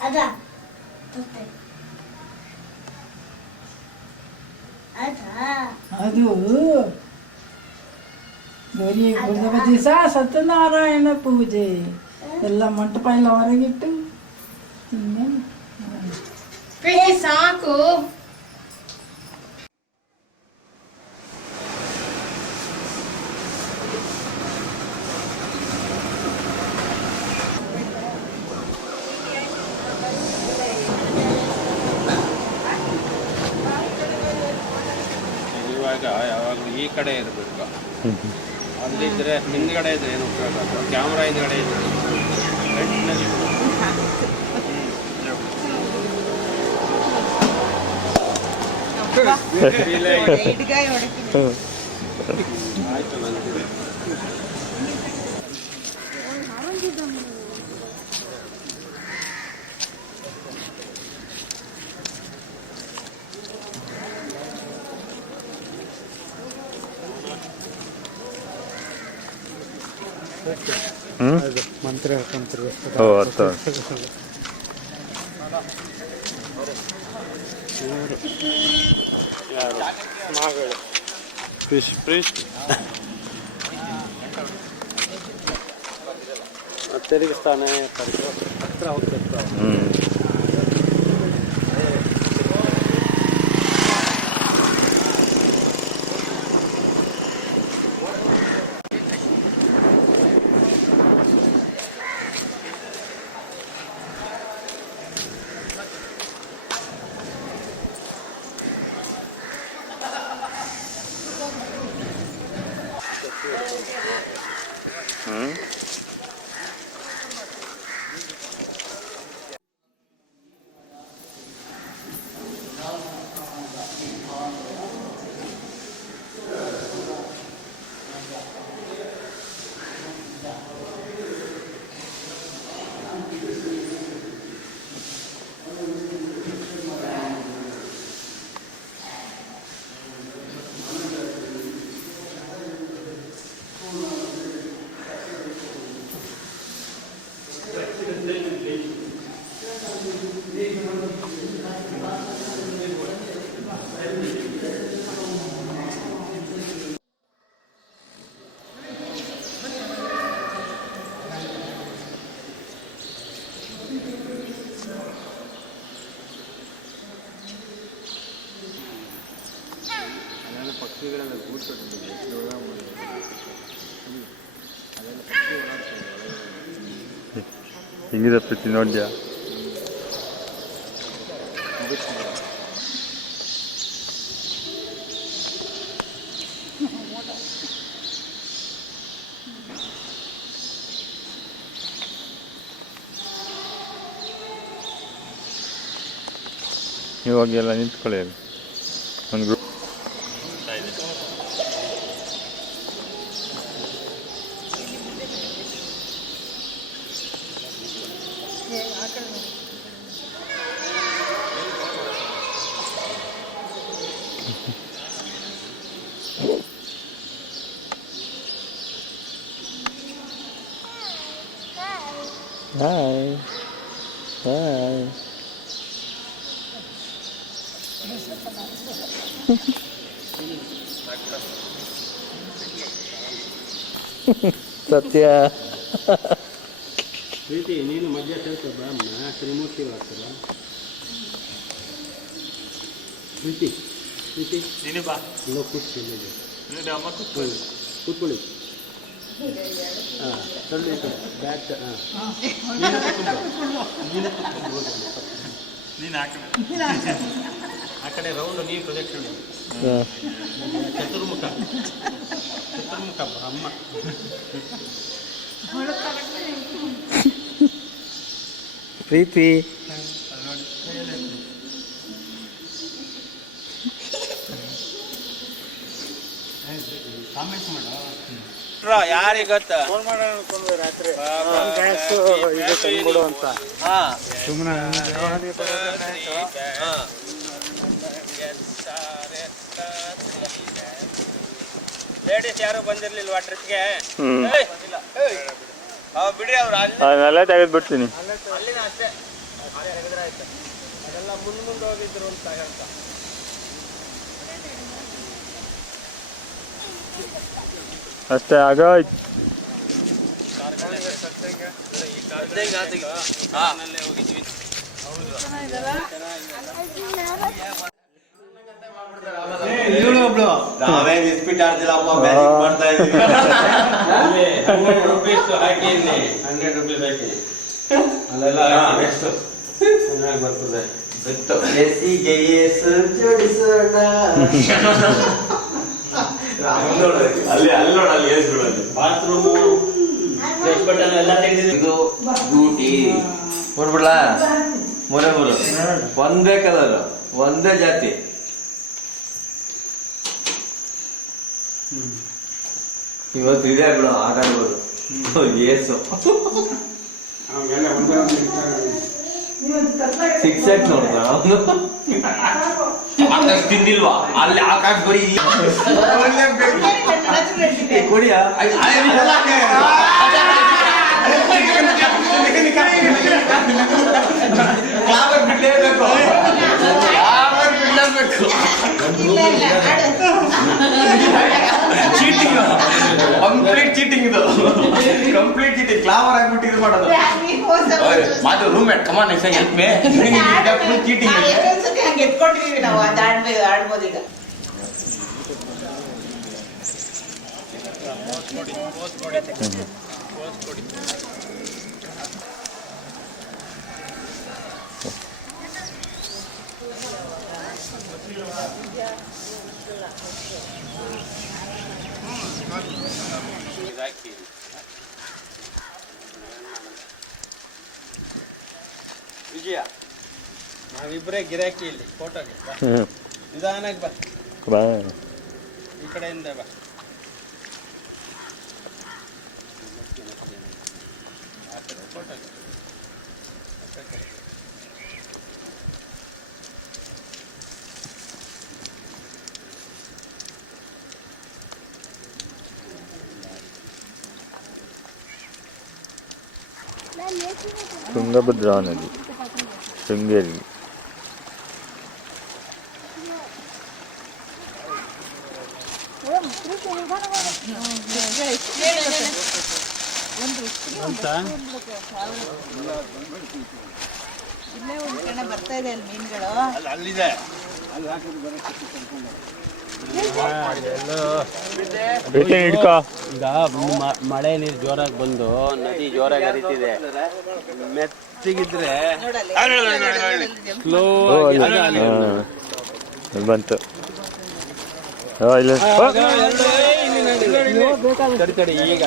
ಅದಾ ಅದು ಗೌರಿ ಗುರುದಪ್ಪ ದಿವಸ ಸತ್ಯನಾರಾಯಣ ಪೂಜೆ ಎಲ್ಲ ಮಂಟಪ ಎಲ್ಲ ಹೊರಗಿಟ್ಟು ಪ್ರೀತಿ ಸಾಕು ಇವಾಗ ಯಾವಾಗಲೂ ಈ ಕಡೆ ಇರಬೇಕು ಅಲ್ಲಿದ್ದರೆ ಹಿಂದ್ಗಡೆ ಇದ್ರೆ ಏನು ಉಪಯೋಗ ಆಗಲ್ಲ. ಕ್ಯಾಮ್ರಾ ಹಿಂದ್ಗಡೆ ಇದ್ರೆ ಫ್ರಂಟ್ನಲ್ಲಿ ಆಯ್ತು ನನಗೆ ಮಂತ್ರ ಓ ಅರ್ಥ ಪ್ರೀಸ್ಟ್ ತಿರುಗಿಸ್ತಾನೆ ಹತ್ರ ಹೋಗ್ತಿರ್ತಾವೆ. ಪಕ್ಷಿಗಳೆಲ್ಲ ಹಿಂಗಿದೆ ಪ್ರೀತಿ ನೋಡ್ದ್ಯಾ? ಇವಾಗೆಲ್ಲ ನಿಂತ್ಕೊಳ್ಳಿ ಒಂದು ಗ್ರೂಪ್. Hi. Hi. ಸತ್ಯ. ಪ್ರೀತಿ ನೀನು ಮಧ್ಯ ಹೇಳ್ತದ ತ್ರಿಮೂರ್ತಿ ಆಗ್ತದ. ಪ್ರೀತಿ ಪ್ರೀತಿ ನೀನು ಬಾ ಕೂತ್ಕೊಳ್ಳಿ ಕೂತ್ಕೊಳ್ಳಿ. ಹಾಂ ತಳ್ಳಿ ಬ್ಯಾಟ್. ಹಾಂ ನೀನು ಆ ಕಡೆ ರೌಂಡ್ ನೀರು ಪ್ರೊಜೆಕ್ಷನ್ ಚತುರ್ಮುಖ ಬ್ರಹ್ಮ. ಪ್ರೀತಿ ಕಾಮೆಂಟ್ ಮಾಡ ಯಾರಿಗೆ ಗೊತ್ತಾ ಫೋನ್ ಮಾಡೋಣ ಅನ್ಕೊಂಡ್ರೆ ರಾತ್ರಿ ಇದು ತಂದ್ಬಿಡು ಅಂತ. ಸುಮ್ಮನೆ ಲೇಡೀಸ್ ಯಾರು ಬಂದಿರ್ಲಿಲ್ವಾ ಟ್ರಿಪ್ಗೆ? ಬಿಡ್ರಿ ಅವ್ರು ಅಲ್ಲೇ ತೆಗೆದ್ಬಿಡ್ತೀನಿ. ಅಲ್ಲಿನ ಅಷ್ಟೇ ಆಯ್ತು. ಅದೆಲ್ಲ ಮುಂದೆ ಹೋಗಿದ್ರು ಅಂತ ಹೇಳ್ತಾ ಅಷ್ಟೇ ಆಗೋಯ್ತು. ನಾವೇನ್ ಇಸ್ಪಿಟ್ ಆಡ್ತಿಲ್ಲಪ್ಪ, ಮ್ಯಾಜಿಕ್ ಮಾಡ್ತಾ ಇದೀವಿ. 100 ರೂಪೀಸ್ ಹಾಕಿ ಇಲ್ಲಿ 100 ರೂಪೀಸ್ ಹಾಕಿ ಅಲ್ಲೆಲ್ಲ ನೆಕ್ಸ್ಟ್ ಚೆನ್ನಾಗಿ ಬರ್ತದೆ. ಎಸಿಗೆ ಜೋಡಿಸೋಣ ಬಾತ್ರೂಮು ಎಲ್ಲ ತೆಗೆದಿದೆ. ಇದು ಡ್ಯೂಟಿ ನೋಡ್ಬಿಡ್ಲ ಮೂರೇ ಮೂರು ಒಂದೇ ಕಲರ್ ಒಂದೇ ಜಾತಿ. ಇವತ್ತು ಇದೆ ಬಿಡು ಆಟ ಆಡ್ಬೋದು. ಏಸು ಸಿಕ್ಸ್ ಎಕ್ಸ್ ನೋಡ್ದ ಅವನು ತಿಂದಿಲ್ವಾ ಅಲ್ಲಿ ಆಕಾಶ ಬರೀ ಕೊಡಿಯಾ ಬಿಡ್ಲೇಬೇಕು ಚೀಟಿಂಗ್ ಕಂಪ್ಲೀಟ್ ಚೀಟಿಂಗ್ ಇದು ಕಂಪ್ಲೀಟ್ ಚೀಟಿಂಗ್ ಕ್ಲಾವರ್ ಆಗ್ಬಿಟ್ಟು ಇದು ಮಾಡೋದು ಮಾತು ರೂಮ್ಮೇಟ್ ಕಮಾನ್ ಹೆಲ್ಪ್ ಮೇ ಚೀಟಿಂಗ್ ಎತ್ಕೊಂಡಿದೀವಿ ನಾವು ಆಡ್ಬೋದು ಈಗ. ವಿಜಯ ನಾವಿಬ್ಬರೇ ಗಿರಾಕಿ ಇಲ್ಲಿ ಫೋಟೋಗೆ ನಿಧಾನಾಗಿ ಬಾ ಈ ಕಡೆಯಿಂದ ಬಾ. ಫೋಟೋಗೆ ತುಂಗಭದ್ರಾ ನದಿ ಶೃಂಗೇರಿ. ಇಲ್ಲೇ ಒಂದ್ ಕಡೆ ಬರ್ತಾ ಇದೆ ಅಲ್ಲಿ ಮೀನುಗಳು. ಅಲ್ಲಿದೆ ಹಿಡ್ಕ. ಈಗ ಮಳೆ ನೀರು ಜೋರಾಗಿ ಬಂದು ನದಿ ಜೋರಾಗಿ ಹರಿತಿದೆ. ಮೆತ್ತಿಗಿದ್ರೆ ಸ್ಲೋ ಬಂತು. ತಡಿ ಈಗ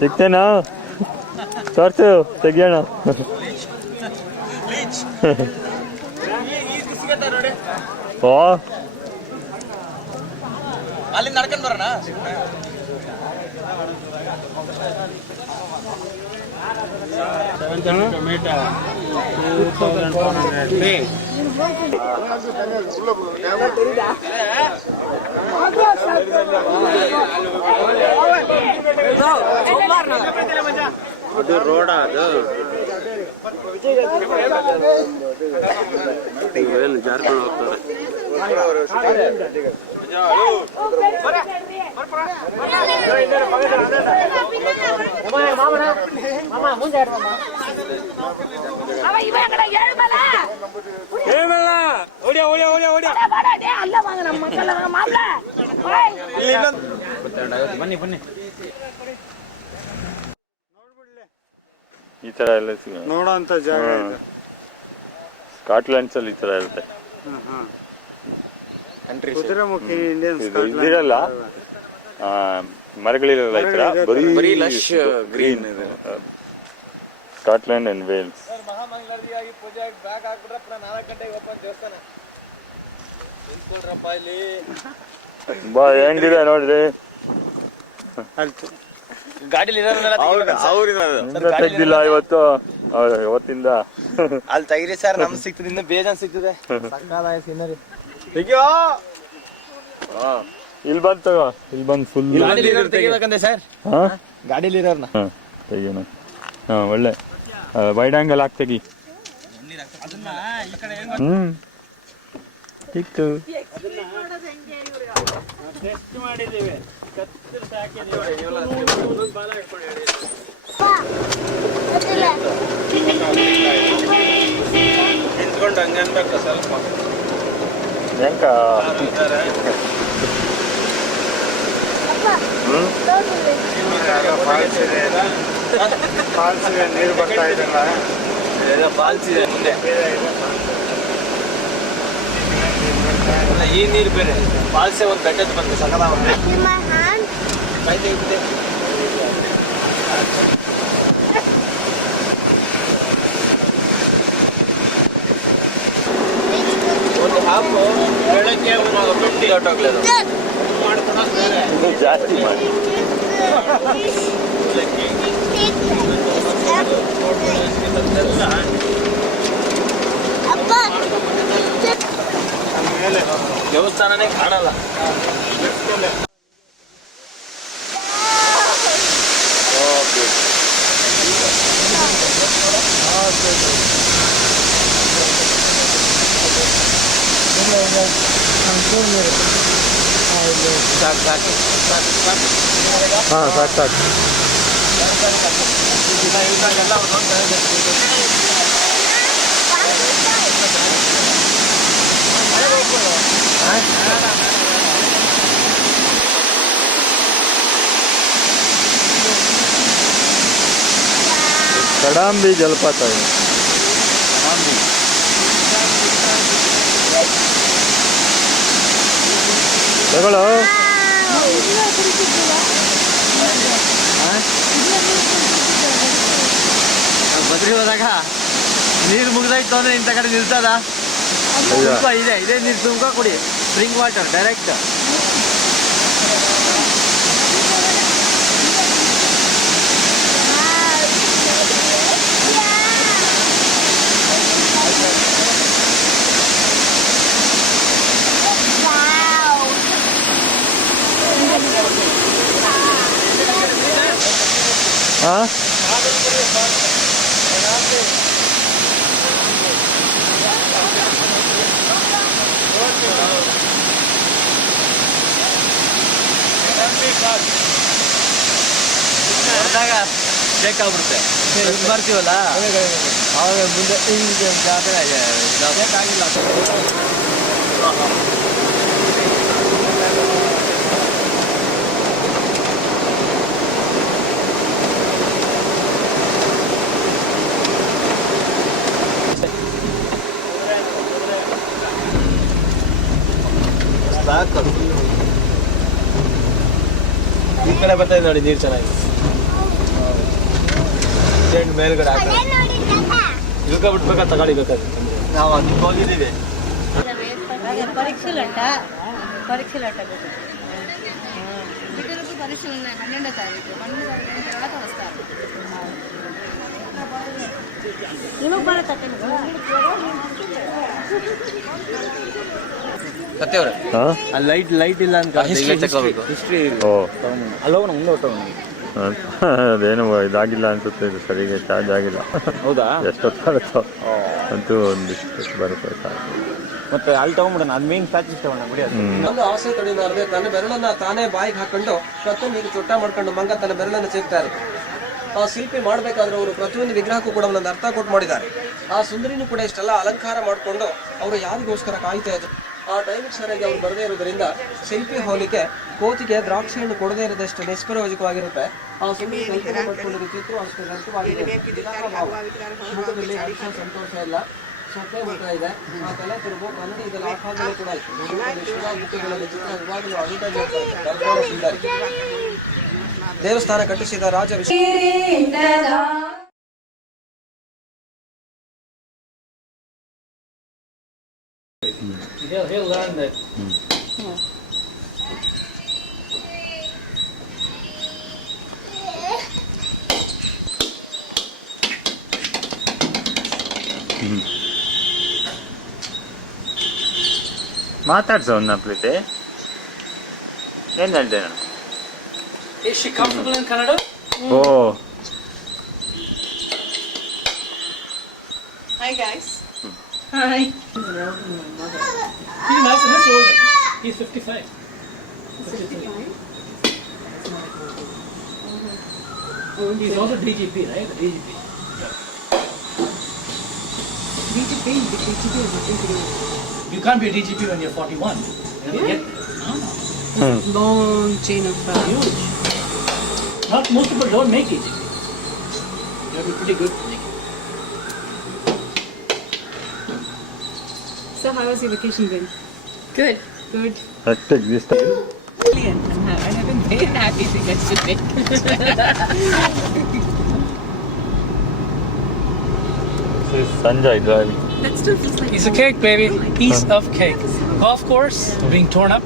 ಸಿಗ್ತೇನಾ ತೋರ್ಸು ತೆಗಿಯೋಣ. ಓ ಅಲ್ಲಿ ನಡ್ಕೊಂಡ್ ಬರೋಣ. ಟೊಮೆಟೊ 2400 ಅದು ರೋಡ ಅದು ಏನು ಜಾರ್ಕೊಂಡು ಹೋಗ್ತಾರೆ. ಬನ್ನಿ ಬನ್ನಿ. ಈ ತರ ಎಲ್ಲ ಸಿಗೋಣ ನೋಡೋಂಥ ಜಾಗ ಇದೆ. ಸ್ಕಾಟ್ಲ್ಯಾಂಡ್ಸ್ ಅಲ್ಲಿ ಈ ತರ ಇರುತ್ತೆ. ಕುದುರೆಮುಖಿ ಇಂಡಿಯನ್ ಇದಿರಲ್ಲ ಮರಗಳಿರಲ್ಲ ಈ ತರ ಬರೀ ಗ್ರೀನ್ ಸ್ಕಾಟ್ಲ್ಯಾಂಡ್ ಅಂಡ್ ವೇಲ್ಸ್. ಮಹಾಮಂಗಳಾರತಿಯಾಗಿ ಪೂಜೆಗೆ ಬ್ಯಾಗ್ ಹಾಕ್ಬಿಟ್ರೆ ಪುನಃ 4 ಗಂಟೆಗೆ ಓಪನ್ ದೇವಸ್ಥಾನ. ನಿಂತ್ಕೊಳ್ರಪ್ಪ ಇಲ್ಲಿ. ಬಾ ಹೆಂಗಿದೆ ನೋಡ್ರಿ. ಗಾಡಿಲಿ ತೆಗ್ದಿಲ್ಲ ಇವತ್ತು ಇವತ್ತಿಂದ. ಅಲ್ಲಿ ತೆಗಿರಿ ಸರ್, ನಮ್ಗೆ ಸಿಗ್ತದೆ, ಇನ್ನು ಬೇಜಾನ್ ಸಿಗ್ತದೆ. ಸೀನರಿ ಇಲ್ಲಿ ಬಂತು, ಇಲ್ಲಿ ಬಂದು ಫುಲ್ ತೆಗಿಬೇಕಂದೆ ಸರ್. ಗಾಡಿಲಿ ಇರೋರ್ನ ತೆಗಿಯೋಣ. ಒಳ್ಳೆ ವೈಡ್ ಆಂಗಲ್ ಹಾಕಿ ತೆಗಿ. ಸಿಕ್ತು. ಮಾಡಿದ್ದೀವಿ ನಿಂತ್ಕೊಂಡು ಹಂಗೆ ಅನ್ಬೇಕು ಸ್ವಲ್ಪ. ಹೆಂಗ ಫಾಲ್ಸ್ ಇದೆ, ನೀರು ಬರ್ತಾ ಇದೆಲ್ಲ. ಫಾಲ್ಸ್ ಇದೆ ಮುಂದೆ. ಈ ನೀರು ಬೇರೆ, ಫಾಲ್ಸೇ ಒಂದು ಬೆಟ್ಟದ ಬಂದು ಸಕಲ My hand. ಒಂದು ಹಾಫು ಬೆಳಗ್ಗೆ ಒಂದು 50 ಹೊಟ್ಟೋಗ್లేదు ಜಾಸ್ತಿ ಮಾಡಿ. ದೇವಸ್ಥಾನನೇ ಕಾಣಲ್ಲ. ಹಾಂ ಸಾಕು ಸಾಕು. ಕಡಾಂಬಿ ಜಲಪಾತ ಇದೆ. ತಗೊಳ್ಳೋ. ಬದ್ರಿ ಹೋದಾಗ ನೀರು ಮುಗ್ದಾಯ್ತು ಅಂದ್ರೆ ಇಂಥ ಕಡೆ ನಿಲ್ತದ ಇದೆ. ಇದೇ ನೀರು ತುಂಬ ಕುಡಿ, ಸ್ಪ್ರಿಂಗ್ ವಾಟರ್ ಡೈರೆಕ್ಟ್. ಹಾಂ ಹೊಡೆದಾಗ ಬೇಕಾಗ್ಬಿಡುತ್ತೆ. ಬರ್ತೀವಲ್ಲ ಅವಾಗ ಮುಂದೆ ಹಿಂಗೆ ಜಾತ್ರೆ ಬೇಕಾಗಿಲ್ಲ. ಈ ಕಡೆ ಬರ್ತಾ ಇದೆ ನೋಡಿ, ನೀರು ಚೆನ್ನಾಗಿದೆ. ಮೇಲ್ಗಡೆ ಇಳ್ಕೊಬಿಟ್ಬೇಕಾ ತಗೊಳ್ಳಿ ಬೇಕಾದ್ರೆ. ನಾವು ಅದಕ್ಕೆ ಹೋಗಿದ್ದೀವಿ. ಸತ್ಯವ್ರೆ, ಹಾಂ ಲೈಟ್ ಇಲ್ಲ ಅಂತ ಹಿಸ್ಟ್ರಿ. ಓ ಅಲ್ಲೋಗ ಮುಂದೆ ಹೊಟ್ಟೋಗ. ಅದೇನು ಇದಾಗಿಲ್ಲ ಅನ್ಸುತ್ತೆ, ಇದು ಸರಿಗೆ ಚಾರ್ಜ್ ಆಗಿಲ್ಲ. ಹೌದಾ? ಎಷ್ಟೊತ್ತಾಗುತ್ತೋ ಅಂತೂ ಒಂದಿಷ್ಟು ಬರುತ್ತೆ ಚಾರ್ಜ್. ಮತ್ತೆ ಅಲ್ಲಿ ತಗೊಂಡ್ಬಿಡೋಣ, ಅದು ಮೇನ್ ಪ್ಯಾಚ್ ತಗೊಂಡ ಬಿಡಿ. ಒಂದು ಆಸೆ ತಡೆಯಲಾರದೆ ತನ್ನ ಬೆರಳನ್ನ ತಾನೇ ಬಾಯಿಗೆ ಹಾಕೊಂಡು ಕತ್ತು ನೀರು ಚೊಟ್ಟ ಮಾಡ್ಕೊಂಡು ಮಂಗ ತನ್ನ ಬೆರಳನ್ನು ಸೇರ್ತಾರೆ. ಆ ಶಿಲ್ಪಿ ಮಾಡಬೇಕಾದ್ರೆ ಅವರು ಪ್ರತಿಯೊಂದು ವಿಗ್ರಹಕ್ಕೂ ಕೂಡ ಒಂದೊಂದು ಅರ್ಥ ಕೊಟ್ಟು ಮಾಡಿದ್ದಾರೆ. ಆ ಸುಂದರಿನೂ ಕೂಡ ಇಷ್ಟೆಲ್ಲ ಅಲಂಕಾರ ಮಾಡಿಕೊಂಡು ಅವರು ಯಾರಿಗೋಸ್ಕರ ಕಾಯ್ತಾ ಇದ್ರು. ಆ ಟೈಮಿಗೆ ಸರಿಯಾಗಿ ಅವ್ರು ಬರದೇ ಇರೋದ್ರಿಂದ ಶಿಲ್ಪಿ ಹೋಲಿಕೆ ಕೋತಿಗೆ ದ್ರಾಕ್ಷಿ ಹಣ್ಣು ಕೊಡದೇ ಇರೋದಷ್ಟು ನಿಷ್ಪ್ರಯೋಜಕವಾಗಿರುತ್ತೆ. ಆ ಸುಂದರಿ ಕಲ್ಪನೆ ಮಾಡ್ಕೊಂಡಿರೋ ಚಿತ್ರ ಅಷ್ಟು ವ್ಯರ್ಥವಾಗಿದೆ. ಮುಖದಲ್ಲಿ ಹರ್ಷ, ಸಂತೋಷ ಇಲ್ಲ, ಸೊಕ್ಕೆ ಬರ್ತಾ ಇದೆ. ಆ ತಲೆ ತಿರುಗು ಕನ್ನಡಿ ಇದೆಲ್ಲ ಆಕಾಶದಲ್ಲಿ ಕೂಡ ಇತ್ತು. ಬುಟ್ಟಿಗಳಲ್ಲಿ ಚಿತ್ರ ಇವಾಗಲೂ ಅಡುಗೆ ದೇವಸ್ಥಾನ ಕಟ್ಟಿಸಿದ ರಾಜ He'll learn that. ಮಾತಾಡ್ಸೋ ಒಂದು ಪ್ರೀತಿ. ಏನು ಹೇಳ್ದೆ ನಾನು? Is she comfortable in Canada? O Hi guys. Hi. He's nice and older. He's 55. 55? He's also DGP, right? DGP. You can't be a DGP when you're 41. Long chain of Huge. Not most people don't make DGP. You have to be pretty good to make it. So how was your vacation been? Good. Good. Hectic this time. Brilliant. I have been very happy to yesterday. This is Sanjay driving. That still feels like Piece of cake, baby. Piece of cake. Golf course being torn up.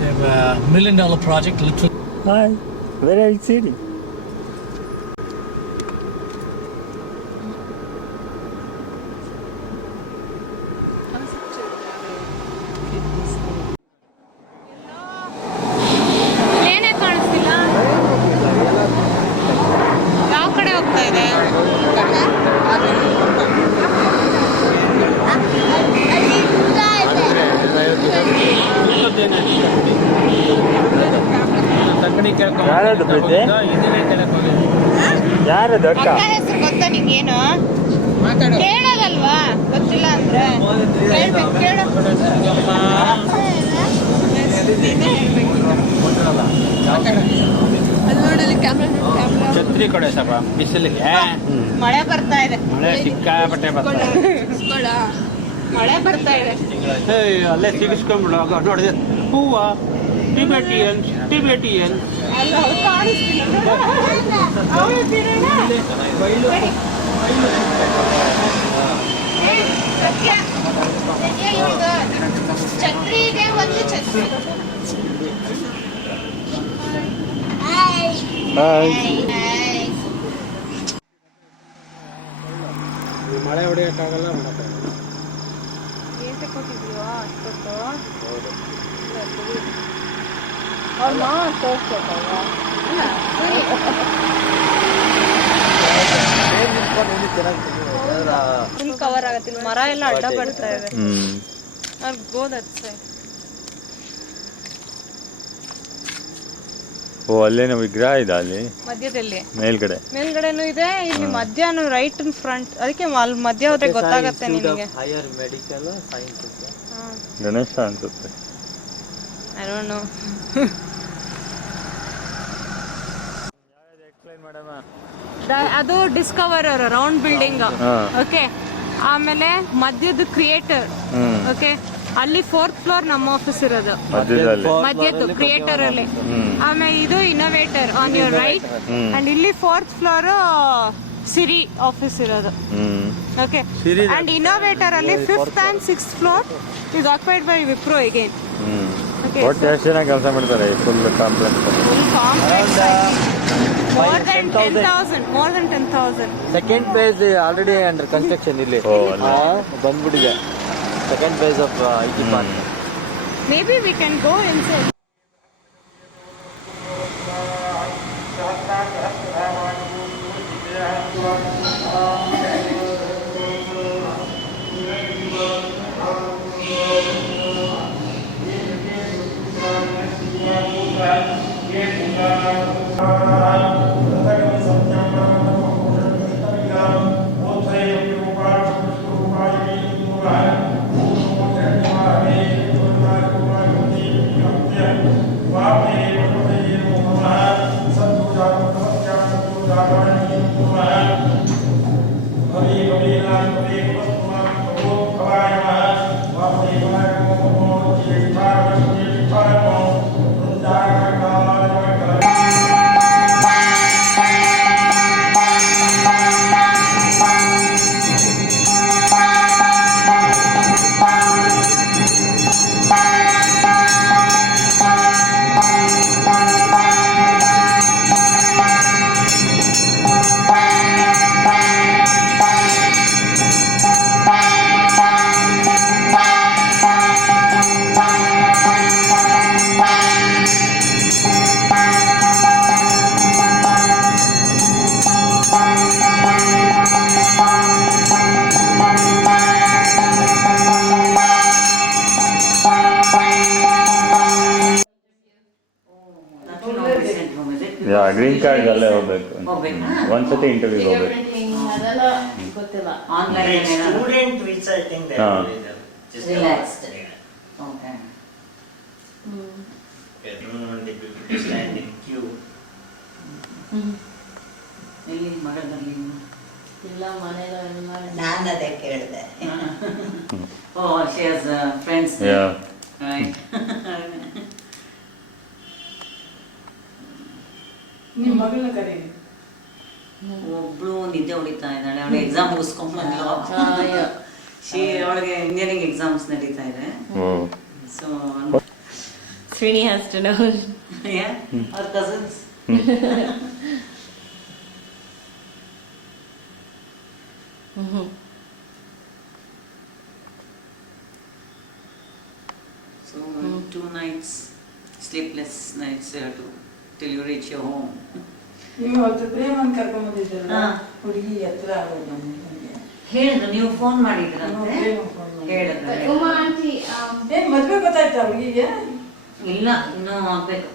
They have a $1 million project, literally. Hi. Where are you sitting? ಏನೇ ಕಾಣಿಸ್ತಿಲ್ಲ. ಯಾವ ಕಡೆ ಹೋಗ್ತಾ ಇದೆ? ಯಾರದು ಪ್ರೀತಿ? ಯಾರದು ಅಕ್ಕ? ಅಕ್ಕ ಹೆಸರು ಗೊತ್ತಾ ನಿಂಗೇನು? ಕೇಳೋದಲ್ವಾ? ಗೊತ್ತಿಲ್ಲ ಅಂದ್ರೆ ಹೇಳ್ಬೇಕು, ಕೇಳು. ಛತ್ರಿ ಕೊಡೆ ಸ್ವಲ್ಪ ಬಿಸಿಲಿಗೆ. ಮಳೆ ಬರ್ತಾ ಇದೆ. ಮಳೆ ಸಿಕ್ಕಾಪಟ್ಟೆ ಬರ್ತಾ ಇದೆ. ಮಳೆ ಬರ್ತಾ ಇದೆ. ಅಲ್ಲೇ ಸಿಗಿಸ್ಕೊಂಡ್ಬಿಡು. ಆಗ ನೋಡಿದೆ ಹೂವ ಟಿಬೆಟಿಯನ್ಸ್ ಅಲ್ಲ ಅವ್ರು ಕಾಣಿಸ್ತಿಲ್ಲ. ಅವ್ರು ಬಿಡೋಣ. ಏ, ಸತ್ಯ ಇವ್ರ್ದು ಛತ್ರಿ ಇದೆ, ಒಂದು ಛತ್ರಿ. ಮಳೆ ಹೊಡೆಯೋಕ್ಕಾಗಲ್ಲ ಮಾಡೋಕ್ಕಾಗಲ್ಲ. ಏನ್ ತಗೊಂಡಿದ್ಯೋ ಅಷ್ಟೊತ್ತು? ಅವ್ರ ಮಾವ ತೋರ್ಸ್ಬೇಕಲ್ವಾ? ಫುಲ್ ಕವರ್ ಆಗತ್ತಿಲ್ಲ, ಮರ ಎಲ್ಲ ಅಡ್ಡ ಬರ್ತಾ ಇದೆ. ಗೋ ದಟ್ ಸೈಡ್. ಓ ಅಲ್ಲೇನೋ ವಿಗ್ರಹ ಇದೆ ಅಲ್ಲಿ ಮಧ್ಯದಲ್ಲಿ ಮೇಲ್ಗಡೆನೂ ಇದೆ, ಇಲ್ಲಿ ಮಧ್ಯಾಹ್ನ ರೈಟ್ ಇನ್ ಫ್ರಂಟ್. ಅದಕ್ಕೆ ಅಲ್ಲಿ ಮಧ್ಯ ಹೋದ್ರೆ ಗೊತ್ತಾಗತ್ತೆ ನಿಮಗೆ. ಗಣೇಶ ಅನ್ಸುತ್ತೆ. I don't know. ಅದು ಡಿಸ್ಕವರ್ ರೌಂಡ್ ಬಿಲ್ಡಿಂಗ್. ಓಕೆ, ಆಮೇಲೆ ಮಧ್ಯದ ಕ್ರಿಯೇಟರ್. ಓಕೆ, ಅಲ್ಲಿ 4th ಫ್ಲೋರ್ ನಮ್ಮ ಆಫೀಸ್ ಇರೋದು, ಮಧ್ಯದ್ದು ಕ್ರಿಯೇಟರ್ ಅಲ್ಲಿ. ಆಮೇಲೆ ಇದು innovator on your right, and ಇಲ್ಲಿ 4th ಫ್ಲೋರ್ ಸಿರಿ ಆಫೀಸ್ ಇರೋದು. ಓಕೆ, ಅಂಡ್ ಇನ್ನೋವೇಟರ್ ಅಲ್ಲಿ 5th and 6th floor is occupied by Wipro again. ಒಟ್ಟು ಎಷ್ಟು ಜನ ಕೆಲಸ ಮಾಡ್ತಾರೆ full complex? more than 10,000. Second phase already under construction ಇಲ್ಲಿ ಬಂದ್ಬಿಟ್ಟಿದೆ. Second phase of IT park. Maybe we can go inside. Green card ಅಲ್ಲೇ ಹೋಗ್ಬೇಕು. ಒಂದ್ಸತಿ ಇಂಟರ್ವ್ಯೂ ಹೋಗ್ಬೇಕು. Student visa I think they relaxed. Okay. Stand in Q. ಇಲ್ಲಿ ಮಗಳ ಬರಲಿ ಇಲ್ಲ ಮನೆಯಲ್ಲಿ ನಾನು ಅದೇ ಕೇಳಿದೆ. Oh, she has friends there. Yeah. Right. ನಿಮ್ಮ ಮಗಳನ್ನ ಕರೀರಿ. ಒಬ್ಳು ನಿದ್ದೆ ಹೊಡಿತಾ ಇದ್ದಾಳೆ, ಅವಳು ಎಕ್ಸಾಮ್ ಮುಗಿಸ್ಕೊಂಡ್ ಬಂದ್ಲು. ಅವಳಿಗೆ ಇಂಜಿನಿಯರಿಂಗ್ ಎಕ್ಸಾಮ್ಸ್ ನಡೀತಾ ಇದೆ. Oh. So Srini has to know. ಅವ್ರ cousins. So 2 nights, sleepless nights till you reach your home. ನೀವು ಅವತ್ತು ಪ್ರೇಮನ್ ಕರ್ಕೊಂಡ್ ಬಂದಿದ್ದಲ್ಲ, ಹಾ. ಹುಡುಗಿ ಹತ್ರ ಆಗೋದು ನಮ್ಗೆ. ಹೇಳಿದ್ರು, ನೀವು ಫೋನ್ ಮಾಡಿದ್ರಂತೆ. ಪ್ರೇಮ phone ಮಾಡಿದ್ರು. ಹೇಳಿದ್ರು. ಮದ್ವೆ ಗೊತ್ತಾಯ್ತಾ ಹುಡುಗಿಗೆ? ಇಲ್ಲ, ಇನ್ನೂ ಆಗ್ಬೇಕು.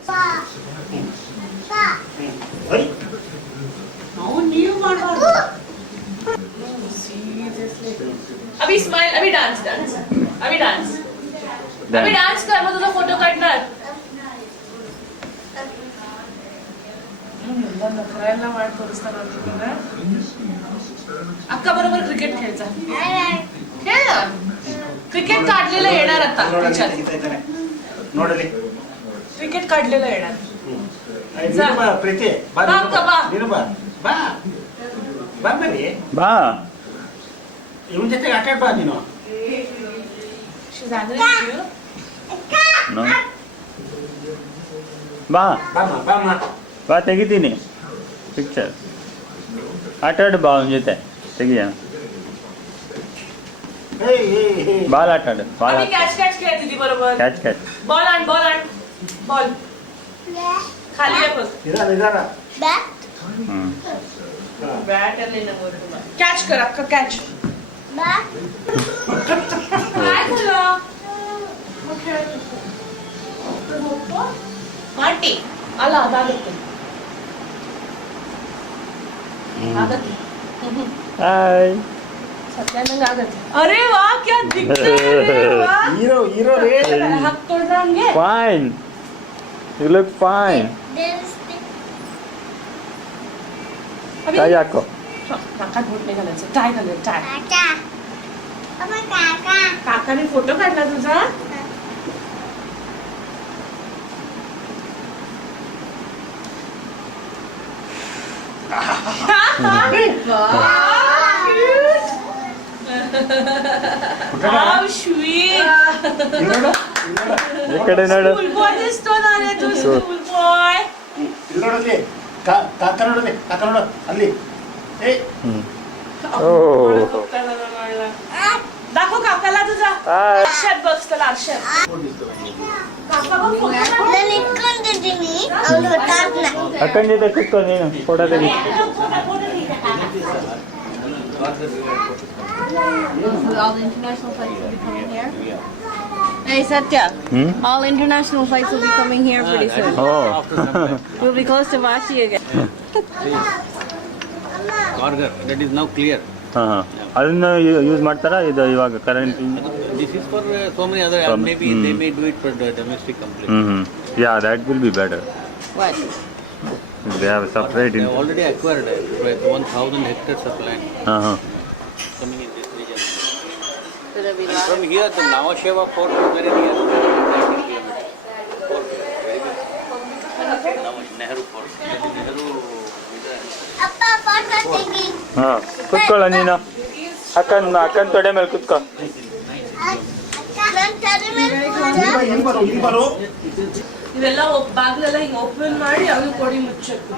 ನೀವು ಮಾಡಬಾರ್ದು. अभी स्माइल, अभी डांस डांस, अभी डांस, अभी डांस कर, मैं तुझा फोटो काढणार. ಎಲ್ಲ ಮಾಡಿ ತೋರಿಸ್ತಾರ ಅಂತಂದ್ರೆ अक्का बरोबर क्रिकेट खेळचा. खेळ ना. क्रिकेट काढलेलं येणार आता त्याच्यात. ನೋಡಲಿ क्रिकेट काढलेलं येणार. ಪ್ರೀತಿ ಬಾ ಬಾ ಅಕ್ಕ, ಬಾ. ನೀನು ಬಾ ಬಾ ಬಾ ಬರೀ ಬಾ. ಇವನ್ ಜೊತೆಗೆ ಆಟ ಆಡ್ ಬಾ ನೀನು. She's angry with you. No. ಬಾ ಬಾಮ್ಮ ಬಾಮ್ಮ ಬಾ ತೆಗಿತೀನಿ ಪಿಕ್ಚರ್. ಆಟ ಆಡು ಬಾ ಅವನ ಜೊತೆ ತೆಗಿಯ. ಬಾಲ್ ಆಟ ಆಡು. ಬಾಲ್ आम्ही कॅच कॅच खेळ दीदी बरोबर. Catch catch. बॉल आण, बॉल आण, बॉल खाली आहे बघ. ನಿಧಾನ ನಿಧಾನ. बॅट आले ना वर. कॅच कर, अक्का कॅच. काय झालं? माटी आला आगत आगत ಹಾಯ್. सत्यानंद आगत. अरे वाह, क्या दिखते हैं. वाह, ಹೀರೋ ಹೀರೋ ರೇ. हात तोडून घे. ಫೈನ್. You look fine. काय हाको. नाकात बोट नाही घालायचं. टाय घालायचं, टाय. काकाने फोटो काढला तुझा. How sweet. ಈ ಕಡೆ ನೋಡು. School boy दिसतो ना रे तू, school boy. ಇಲ್ಲಿ ನೋಡಲ್ಲಿ ಕಾಕ ನೋಡಲಿ ಕಾಕ ನೋಡು ಅಲ್ಲಿ. ಏ दाखव काकाला तुझा. आरशात बघ, त्याला आरशात. काका बघ फोटो काढ. ನಾನು ಇಟ್ಕೊಂಡಿದ್ದೀನಿ ಅವ್ನು ಫೋಟೋನ. ಅಕ್ಕನ ಜೊತೆ ಕೂತ್ಕೊ ನೀನು ಫೋಟೋ ತೆಗಿ. All the international flights will be coming here. Hey Satya, all international flights will be coming here pretty soon. Oh. We'll be close to Vashi again. Cargo, that is now clear. ಹಾಂ ಅದನ್ನು use ಮಾಡ್ತಾರಾ ಇದು ಇವಾಗ current? This is for so many other, maybe they may do it for the domestic company. Yeah, that will be better. What? They have separate. They have already acquired 1,000 hectares of land coming in this region. So there'll be And lots. from here, the Nhava Sheva port is very near. 30 kilometers. Port, very good. Nehru port. Nehru. ಅಪ್ಪ photo ತೆಗಿ. ಹಾಂ ಕೂತ್ಕೊಳ್ಳೋ ನೀನು. ಅಕ್ಕನ ತೊಡೆ ಮೇಲೆ ಕೂತ್ಕೊ. ನನ್ನ ತಲೆ ಮೇಲೆ ಕೂತ್ಕೊ. ಇಲ್ಲಿ ಬರು ಇಲ್ಲಿ ಬರು. ಇವೆಲ್ಲ ಬಾಗ್ಲೆಲ್ಲ ಹಿಂಗ್ ಓಪನ್ ಮಾಡಿ ಅವ್ನು ಕೊಡಿ ಮುಚ್ಚಕ್ಕೆ.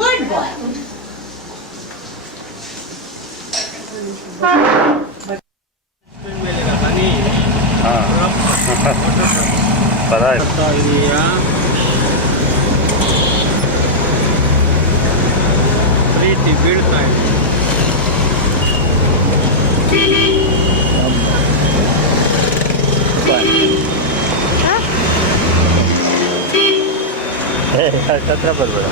ಗುಡ್ ಬಾಯ್. ಪ್ರೀತಿ ಬೀಳ್ತಾ ಇದೆ. ಹತ್ರ ಬರ್ಬೇಡ.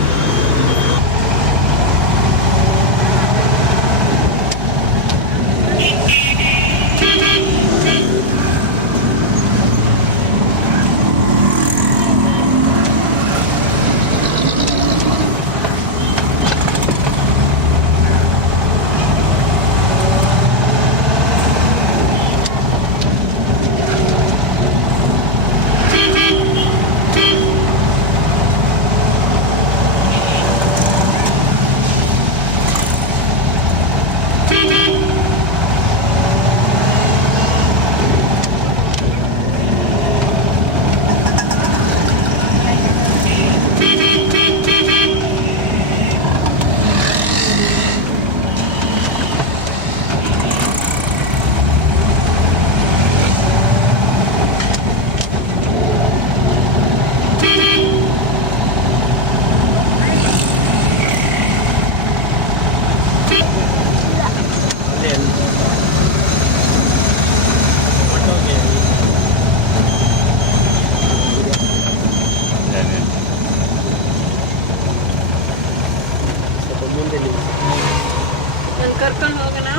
ಕರ್ಕೊಂಡು ಹೋಗೋಣ.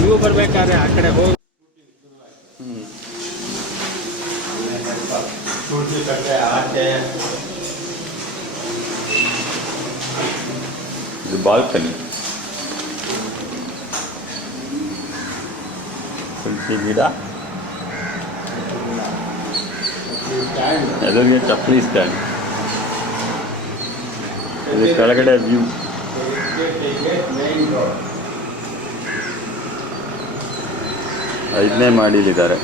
ನೀವು ಬರ್ಬೇಕಾದ್ರೆ ಆ ಕಡೆ ಹೋಗಿ ತುಳಸಿ ಕಟ್ಟೆ ಆಚೆ. ಇದು ಬಾಲ್ಕನಿ. ತುಳಸಿ ಗಿಡ, ಎದುರಿಗೆ ಚಪ್ಪಲಿ ಸ್ಟ್ಯಾಂಡ್. ಇದು ಕೆಳಗಡೆ ವ್ಯೂ. ಐದನೇ ಮಾಡಿಲಿದ್ದಾರೆ.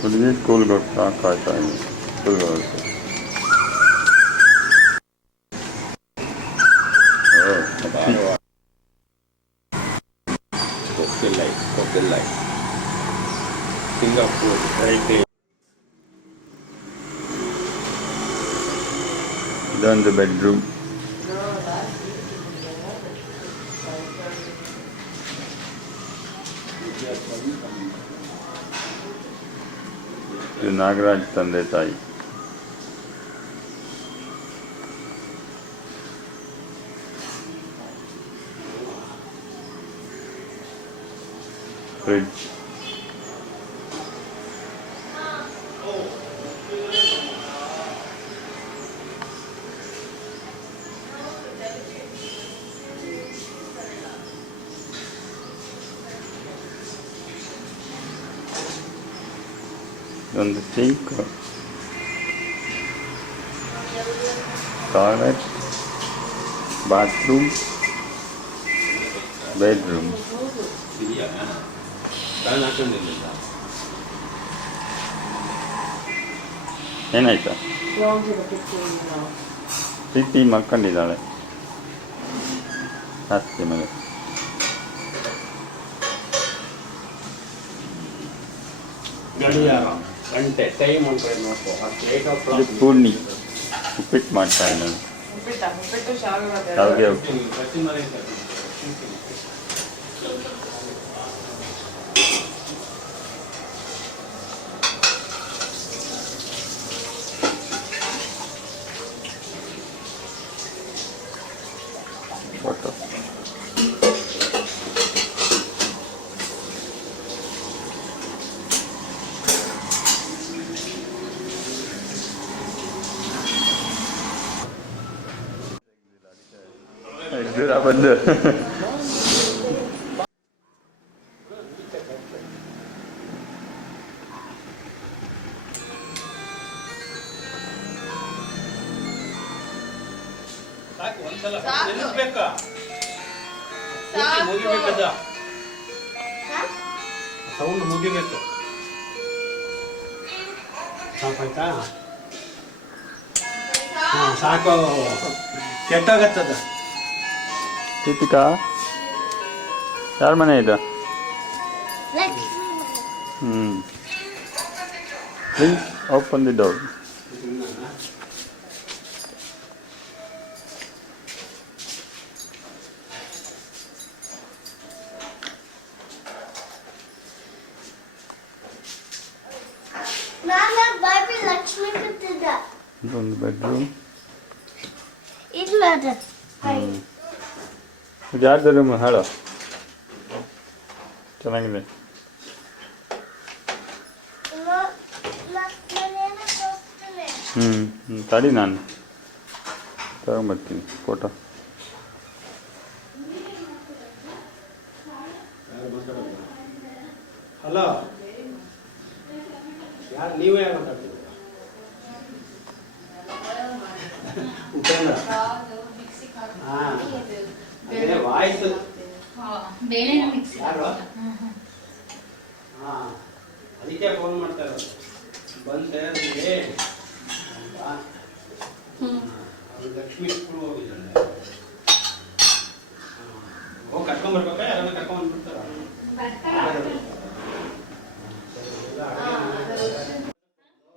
ಹುಡುಗಿ ಸ್ಕೂಲ್ಗೆ ಹೋಗ್ತಾ ಕಾಯ್ತಾ ಇದ್ದೀನಿ. ಸ್ಕೂಲ್ಗೆ ಹೋಗ್ತಾ ಸಿಂಗಾಪುರ್ ಇದೊಂದು ಬೆಡ್ರೂಮ್. ಇದು ನಾಗರಾಜ್ ತಂದೆ ತಾಯಿ. ಫ್ರಿಡ್ಜ್. ಒಂದು ಸಿಂಕ್, ಟಾಯ್ಲೆಟ್, ಬಾತ್ರೂಮ್, ಬೆಡ್ರೂಮ್. ಏನಾಯ್ತಾ? ಪ್ರೀತಿ ಮಲ್ಕೊಂಡಿದ್ದಾಳೆ ಹಾಸಿಗೆ ಮೇಲೆ. ಗಡಿಯಾರ ಗಂಟೆ ಟೈಮ್ ಅಂತ ನೋಡ್ಕೋ. 8 o'clock. ಇದು ಪೂರ್ಣಿ ಉಪ್ಪಿಟ್ಟು ಮಾಡ್ತಾ ಇದ್ದಾನೆ. ಶಾವಿಗೆ ಫೋಟೋ. ಜ್ವರ ಬಂದು ಸೌಂಡ್ ಮುಗಿಬೇಕು. ಸಾಕಾಯ್ತಾ? ಹಾಂ ಸಾಕು, ಕೆಟ್ಟಾಗತ್ತದ. ದೀಪಿಕಾ, ಯಾರ ಮನೆ ಇದು? Please open the door. ಇದೊಂದು ಬೆಡ್ರೂಮ್. ಇದು ಯಾರ್ದು ರೂಮ್ ಹೇಳೋ? ಚೆನ್ನಾಗಿದೆ. ತಡಿ, ನಾನು ತಗೊಂಬರ್ತೀನಿ ಫೋಟೋ. ಹಲೋ, ಯಾರು? ನೀವೇ ಯಾರು ಮಾತಾಡ್ತೀವಿ? ಉಪೇಂದ್ರ. ಹಾಂ, ವಾಯ್ಸು ಯಾರು? ಹಾಂ, ಅದಕ್ಕೆ ಫೋನ್ ಮಾಡ್ತಾ ಇರೋದು. ಬಂದು ಸೇರಿದ್ರೆ ಅದು ಲಕ್ಷ್ಮೀ ಸ್ಕೂಲ್ ಹೋಗಿದ್ದಾಳೆ. ಹೋಗಿ ಕರ್ಕೊಂಬರ್ಬೇಕಾ? ಯಾರನ್ನ ಕರ್ಕೊಂಡ್ಬಂದ್ಬಿಡ್ತಾರ?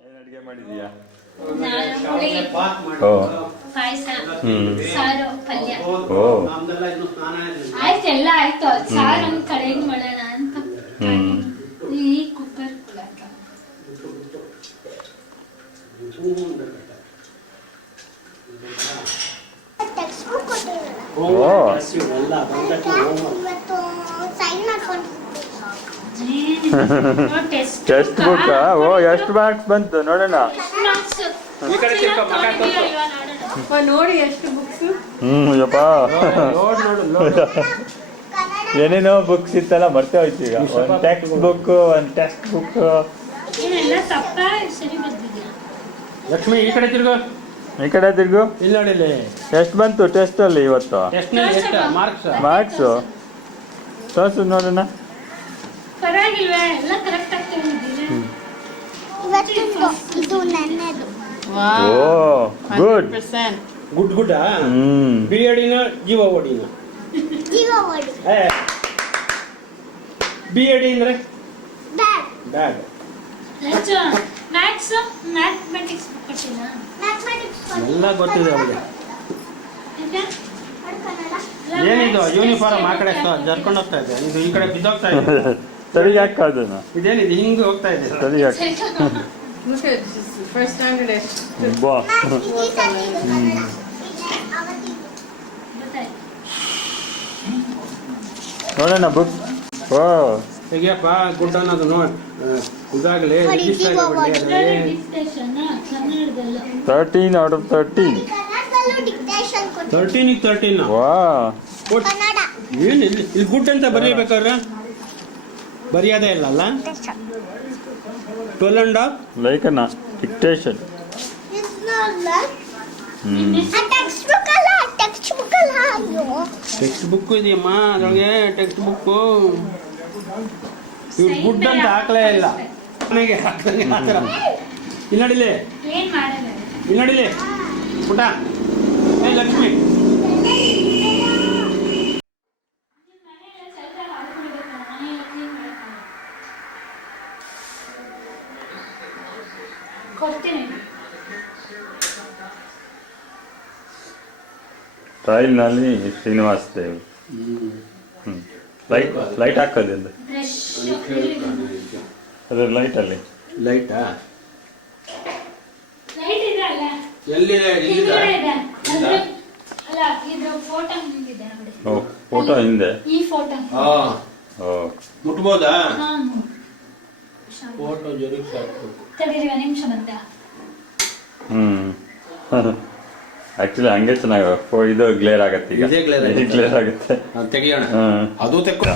ಏನು ಅಡುಗೆ ಮಾಡಿದೀಯಾ? ಆಯ್ತು, ಎಲ್ಲ ಆಯ್ತು. ಸಾರು ಒಂದು ಕಡೆಗೆ ಮಾಡೋಣ ಈ ಕುಕ್ಕರ್ ಟೆಕ್ಸ್ಟ್ ಬುಕ್ ಸೈನ್ ಮಾಡ್ಕೊಂಡು ಟೆಕ್ಸ್ಟ್ ಬುಕ್ ಓ ಎಷ್ಟು ಮಾರ್ಕ್ಸ್ ಬಂತು ನೋಡೋಣ. ಈ ಕಡೆ ತಿರ್ಕೊ, ಮಗ ತೋರ್ಸು. ನೋಡಿ ಎಷ್ಟು ಬುಕ್ಸ್. ಯಪ್ಪ ಏನೇನೋ ಬುಕ್ಸ್ ಇತ್ತಲ್ಲ ಮರ್ತೇ ಹೋಯ್ತು ಈಗ. ಒಂದು ಟೆಕ್ಸ್ಟ್ ಬುಕ್, ಒಂದು ಟೆಕ್ಸ್ಟ್ ಬುಕ್. ಲಕ್ಷ್ಮಿ ಈ ಕಡೆ ತಿರ್ಗು. ಈ ಕಡೆ ತಿರ್ಗು. ಇಲ್ಲಿ ನೋಡಿಲಿ ಎಷ್ಟು ಬಂತು ಟೆಸ್ಟ್ ಅಲ್ಲಿ ಇವತ್ತು? ಎಷ್ಟು ಮಾರ್ಕ್ಸು ತೋರ್ಸು ನೋಡೋಣ. ಪರವಾಗಿಲ್ವಾ ಎಲ್ಲ ಕರೆಕ್ಟ್ ಆಗ್ತಿದ್ದೀವಿ. ಇದು ನನ್ನದು. ಓ ಗುಡ್. Good good. ಬಿ ಎಡಿನ ಜೀವ ಓಡಿನ ಜೀವ ಓಡಿ. ಬಿ ಎಡಿ ಅಂದ್ರೆ ಬ್ಯಾಡ್. ಬ್ಯಾಡ್. ಮ್ಯಾಥ್ಸ್ ಮ್ಯಾಥಮೆಟಿಕ್ಸ್ ಕೊಟ್ಟಿನಾ? ಮ್ಯಾಥಮೆಟಿಕ್ಸ್ ಎಲ್ಲ ಗೊತ್ತಿದೆ ಅವಳಿಗೆ. ಏನಿದು ಯೂನಿಫಾರ್ಮ್ ಆ ಕಡೆ ಜರ್ಕೊಂಡು ಹೋಗ್ತಾ ಇದೆ, ಇದು ಈ ಕಡೆ ಬಿದ್ದೋಗ್ತಾ ಇದೆ. ಸರಿ ಹಾಕೋದು ಇದೇನಿದೆ ಹಿಂಗೆ ಹೋಗ್ತಾ ಇದೆ. ಸರಿ ಹಾಕಿ. Look at this first standard is. ಬಾ ನೋಡೋಣ ಬುಕ್. ಓ ಹೇಗೆಯಪ್ಪ ಗುಡ್ ಅನ್ನೋದು ನೋಡಿ ಇದಾಗಲಿ ರಿಜಿಸ್ಟರ್ ಆಗಿಬಿಡಲಿ. 13 out of 13. 13 13. ವಾ ಏನು ಇಲ್ಲಿ ಗುಡ್ ಅಂತ ಬರೀಬೇಕಾದ್ರೆ ಬರೆಯೋದೇ ಇಲ್ಲಲ್ಲ. 12 and half like a dictation. Textbook ಇದೆಯಮ್ಮ ಅದ್ರೊಳಗೆ. ಟೆಕ್ಸ್ಟ್ ಬುಕ್ಕು ಇವ್ರು ಗುಡ್ ಅಂತ ಹಾಕ್ಲೇ ಇಲ್ಲ ನನಗೆ. ಇಲ್ಲಿ ನಡಿಲಿ, ಇಲ್ಲಿ ನಡಿಲಿ ಪುಟ. ಏ ಲಕ್ಷ್ಮಿ ಟ್ರೈಲ್ನಲ್ಲಿ ಶ್ರೀನಿವಾಸ್ ದೇವ್. ಲೈಟ್ ಹಾಕೋದು ಎಂದು ಅದ್ರ ಲೈಟಲ್ಲಿ. ಲೈಟಾ ಎಲ್ಲಿ ಫೋಟೋ ಹಿಂದೆ. ಮುಟ್ಬೋದಾ? ಫೋಟೋ ಜೆರಾಕ್ಸ್ ಆಕ್ಚುಲಿ ಹಂಗೆ ಚೆನ್ನಾಗಿ ಇದು ಗ್ಲೇರ್ ಆಗತ್ತೆ. ಈಗ ಗ್ಲೇರ್ ಆಗುತ್ತೆ. ತೆಗಿಯೋಣ ಅದು ತೆಕ್ಕೋ.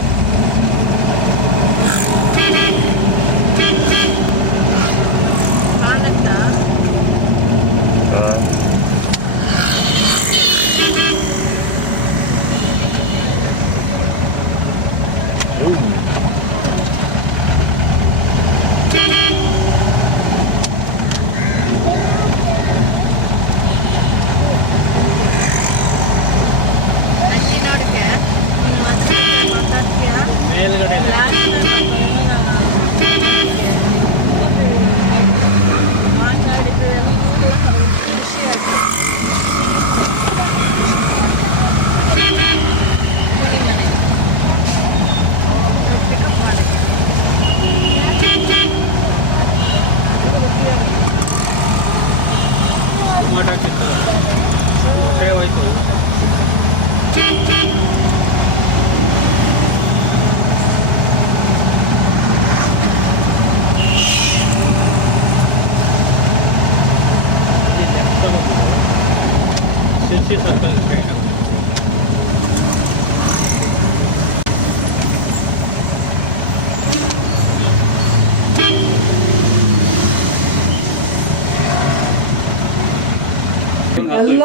ಎಲ್ಲ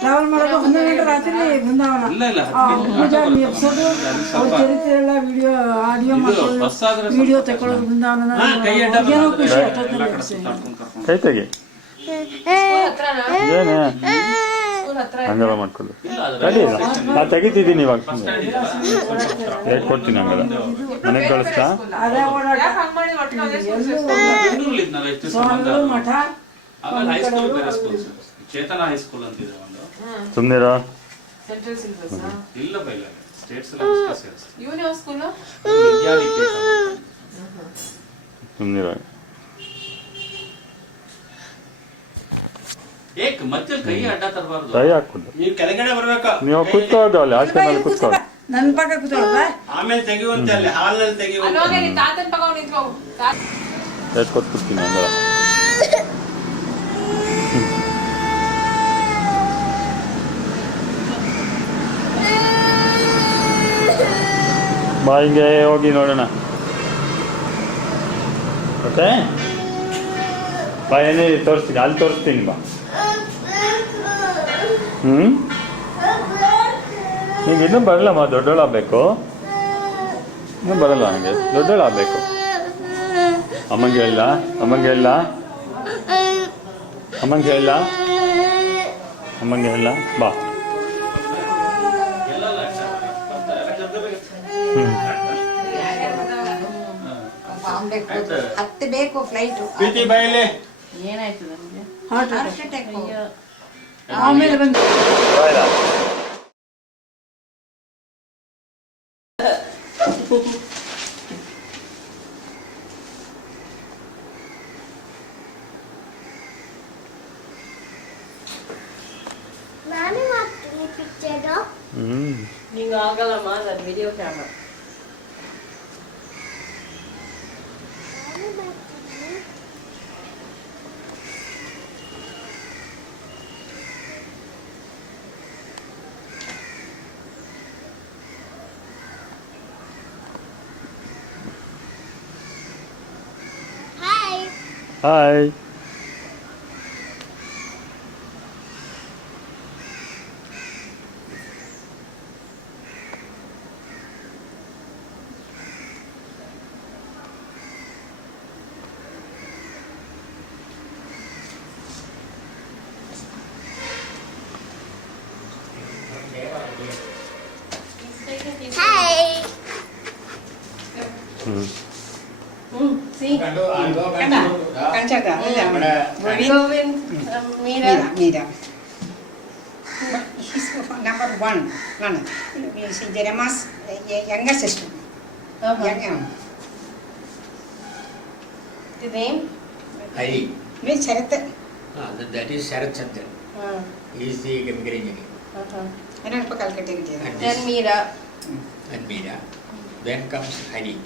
ಟ್ರಾವೆಲ್ ಮಾಡೋದು 12 ಗಂಟೆ ರಾತ್ರಿ ಬೃಂದಾವನ. ಪೂಜಾ ಎಬ್ಸೋದು, ಅವ್ರ ಚರಿತ್ರೆ ಎಲ್ಲ ವಿಡಿಯೋ ಆಡಿಯೋ ಮಾಡೋದು, ವಿಡಿಯೋ ತಗೊಳ್ಳೋದು ಬೃಂದಾವನ. ಏನೋ ಖುಷಿ ಕೈ ತೆಗಿ. ಏನೇ ಹಂಗೆಲ್ಲ ಮಾಡ್ಕೊಳ್ಳಿ. ತಡಿ ನಾನು ತೆಗಿತಿದ್ದೀನಿ ಇವಾಗ. ಹೇಗೆ ಕೊಡ್ತೀನಿ ಹಂಗಲ್ಲ ಮನೆಗೆ ಕಳಿಸ್ತಾ. ಅದೇ ಓಡಾಟ ಮಠ ಚೇತನ ಹೈಸ್ಕೂಲ್ ಅಂತಿದೆ ಒಂದು. ಸುಮ್ಮನಿರೋ. ಇಲ್ಲ ಬೈಲ ಸ್ಟೇಟ್ಸ್ ಇವನು ಯಾವ ಸ್ಕೂಲು? ವಿದ್ಯಾನಿಕೇತನ. ಸುಮ್ಮನಿರ. ಏಕ್ ಮತ್ತೆ ಕೈ ಅಡ್ಡ ತರಬಾರ್ದು. ಕೈ ಹಾಕುದು. ನೀವು ಕೆಳಗಡೆ ಬರ್ಬೇಕು. ನೀವು ಕೂತ್ಕೊಳ್ಳೋದು ಅಲ್ಲಿ ಆಚೆ ಮೇಲೆ ಕೂತ್ಕೊಳ್ಳಿ. ನನ್ನ ಪಕ್ಕ ಕೂತ್ಕೊಳ್ಳ. ಆಮೇಲೆ ತೆಗಿಯುವಂತೆ ಅಲ್ಲಿ ಹಾಲ್ನಲ್ಲಿ ತೆಗಿಯುವಂತೆ. ಎತ್ಕೊತ್ ಕೂತ್ತೀನಿ ಅಂದ್ರೆ. ಬಾ ಹಿಂಗೆ ಹೋಗಿ ನೋಡೋಣ. ಓಕೆ ಬಾ, ಏನೇ ತೋರಿಸ್ತೀನಿ, ಅಲ್ಲಿ ತೋರಿಸ್ತೀನಿ ಬಾ. ನಿಂಗೆ ಇನ್ನೂ ಬರಲ್ಲಮ್ಮ, ದೊಡ್ಡೋಳಾಗಬೇಕು. ಇನ್ನೂ ಬರಲ್ಲ ನನಗೆ, ದೊಡ್ಡೋಳಾಗಬೇಕು. ಅಮ್ಮಂಗೆ ಹೇಳ, ಅಮ್ಮಂಗೆ ಹೇಳ, ಅಮ್ಮಂಗೆ ಹೇಳ, ಅಮ್ಮಂಗೆ ಹೇಳ ಬಾ. ಹತ್ತು ಬೇಕು ಫ್ಲೈಟು. ಪ್ರೀತಿ ಬಾಯಲ್ಲಿ ಏನಾಯ್ತು ನನಗೆ? Heart attack. ಆಮೇಲೆ ಬಂದು ನಾನು ಮಾಡ್ತೀನಿ ಪಿಕ್ಚರು. ನಿಂಗೆ ಆಗಲ್ಲಮ್ಮ, ಅದು ವಿಡಿಯೋ ಕ್ಯಾಮ್ರಾ. ನಾನು ಮಾಡ್ತೀನಿ. Hi. Hi. Hi. See? ಕಂಚದ Govind, Meera. Meera. He's number one. She's Jeremiah's younger sister. Young. The name? Hari. Which Sharat? That is Sharat Chandra. He is the chemical engineer. I don't know Calcutta. Then Meera. And Meera. Then comes Hari.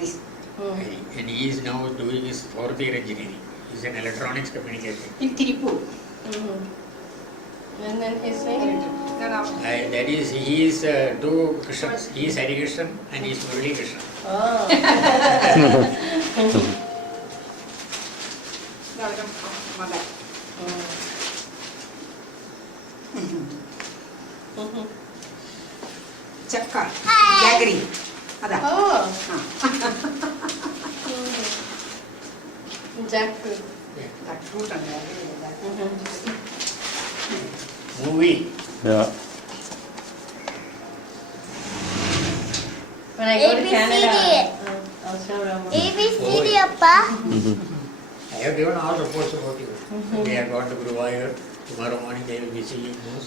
This. Hari. And he is now doing his 4th year engineering. He is an electronics communication. In Tirupur. And then his name? That is, he is two Krishnas. He is Hari Krishnan and he is Murali Krishnan. Oh. Mother. Chakka. Jaggery. Ada. Oh. Jackfruit. Jackfruit and jaggery. Movie. Yeah. When I go to ABCD. Canada, I'll show them. ABCD, Appa. I have given all reports about you. They have gone to Guruvayur. Tomorrow morning they will be seeing news.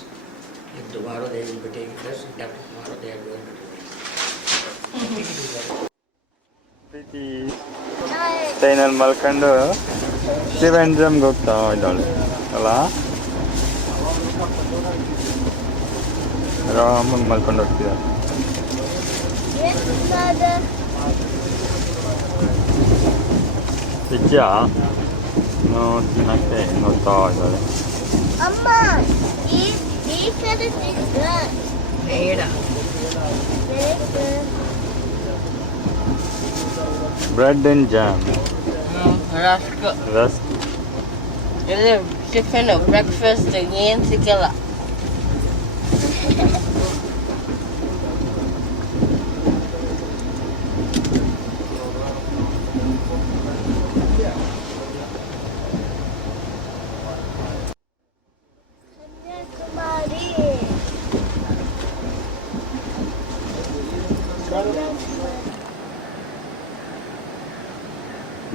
And tomorrow they will be taking rest. And after tomorrow they are going to do ಪ್ರೀತಿ ಟ್ರೈನಲ್ಲಿ ಮಲ್ಕೊಂಡು ಶಿವೆಂಜಮ್ಗೆ ಹೋಗ್ತಾ ಇದ್ದಾಳೆ ಅಲ್ಲ, ಆರಾಮಾಗಿ ಮಲ್ಕೊಂಡು ಹೋಗ್ತಿದ್ದಾಳೆ. ನಿಜ ತಿನ್ನಕ್ಕೆ ನೋಡ್ತಾ ಇದ್ದಾಳೆ. ಅಮ್ಮ, ಈ ಕಡೆ ಬೇಡ. Bread and jam, rusk. ಇದು ಟಿಫನ್, ಬ್ರೇಕ್ಫಾಸ್ಟ್ ಏನು ಸಿಕ್ಕಲ್ಲ.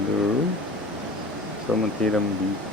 ಇದು Somatheeram beach.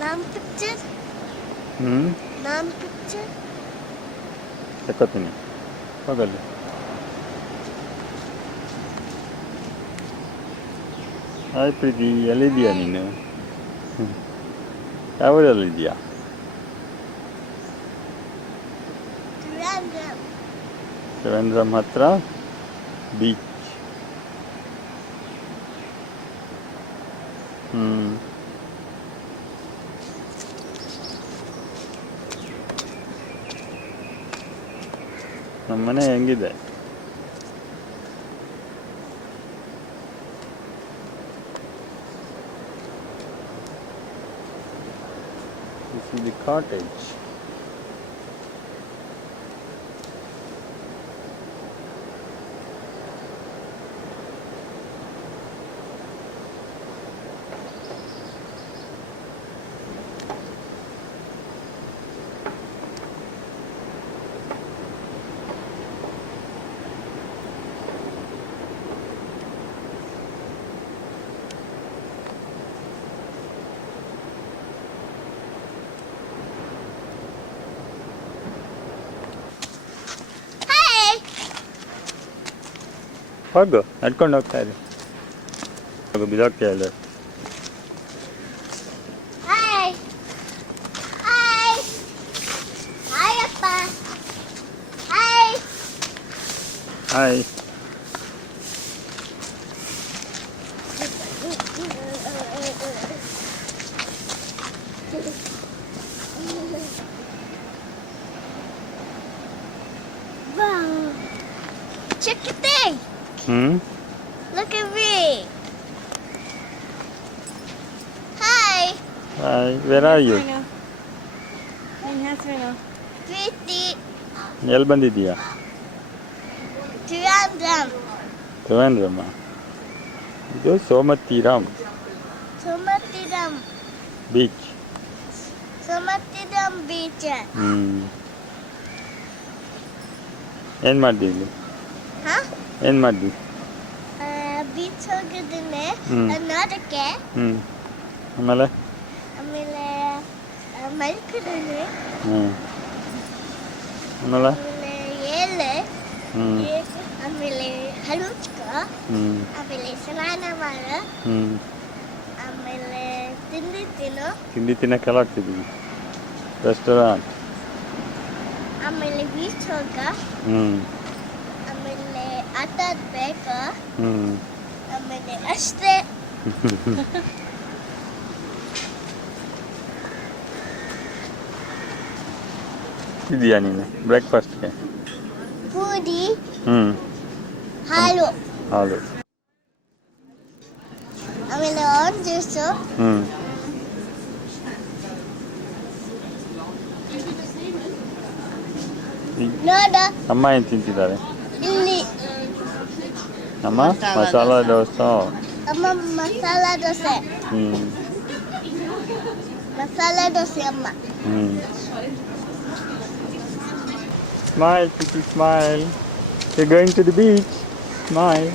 Nam picture. Nam picture. ತಕ್ಕೋತೀನಿ ಹೋಗಲ್ಲಿ. ಹಾಯ್ ಪ್ರೀತಿ, ಎಲ್ಲಿದ್ದೀಯಾ ನೀನು? ಯಾವ ಊರಲ್ಲಿದ್ದೀಯಾ? ತ್ರಿವೇಂದ್ರಂ ಹತ್ರ ಬೀಚ್. ನಮ್ಮ ಮನೆ ಹೆಂಗಿದೆ? This is the cottage. ಹೋಗು, ನಡ್ಕೊಂಡು ಹೋಗ್ತಾ ಇರಿ. ಹೋಗು, ಬಿದ್ದೋಗ್ತೀಯ ಅಲ್ಲ. Hi. Hi. Hi, Appa. Hi. Hi. Wow. Check it out. Look at me. Hi. Hi, where are you? ನಿನ್ನ ಹೆಸರೇನು? Pretty. ಎಲ್ಲಿ ಬಂದಿದ್ದೀಯಾ? Trivandrum. ತ್ರಿವೇಂದ್ರಮ್ಮ. ಇದು Somatiram Somatiram. Beach. Somatiram beach. ಏನು ಮಾಡಿದ್ವಿ ಇಲ್ಲಿ? Huh? ಏನು ಮಾಡಿದ್ವಿ? Beach ಹೋಗಿದ್ದೀನಿ ನೋಡಕ್ಕೆ. ಆಮೇಲೆ ಆಮೇಲೆ ಮಲ್ಕಿದ್ದೀನಿ. ಆಮೇಲೆ ಆಮೇಲೆ ಎಲೆ. ಆಮೇಲೆ ಹಲುಚ್ಕ. ಆಮೇಲೆ ಸ್ನಾನ ಮಾಡ. ಆಮೇಲೆ ತಿಂಡಿ ತಿನ್ನಕ್ಕೆಲ್ಲ ಆಗ್ತಿದ್ದೀವಿ. ರೆಸ್ಟೋರೆಂಟ್. ಆಮೇಲೆ ಬೀಚ್ ಹೋಗ. ಆಮೇಲೆ ಆಟ ಆಡ್ಬೇಕು. ಆಮೇಲೆ ಅಷ್ಟೇ. ಇದೆಯಾ ನೀನು ಬ್ರೇಕ್ಫಾಸ್ಟ್ಗೆ? ಪೂರಿ. ಹಾಲು. ಆಮೇಲೆ ಆರೆಂಜ್ ಜ್ಯೂಸು. ನೋಡ ಅಮ್ಮ ಏನು ತಿಂತಿದ್ದಾರೆ? ಇಲ್ಲಿ ಅಮ್ಮ ಮಸಾಲ ದೋಸೆ. ಅಮ್ಮ ಮಸಾಲಾ ದೋಸೆ. ಮಸಾಲಾ ದೋಸೆ ಅಮ್ಮ. Smile, Pretty, smile. You're going to the beach. Smile.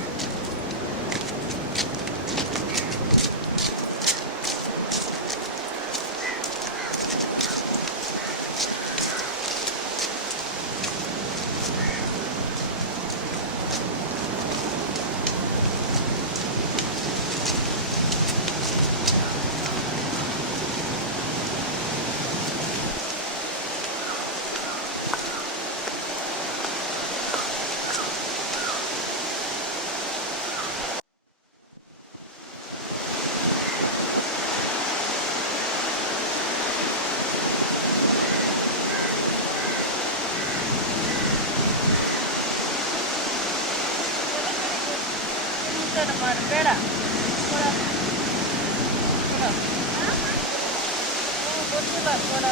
ಬೇಡ ಗೊತ್ತಿಲ್ಲ ಕೊಡ.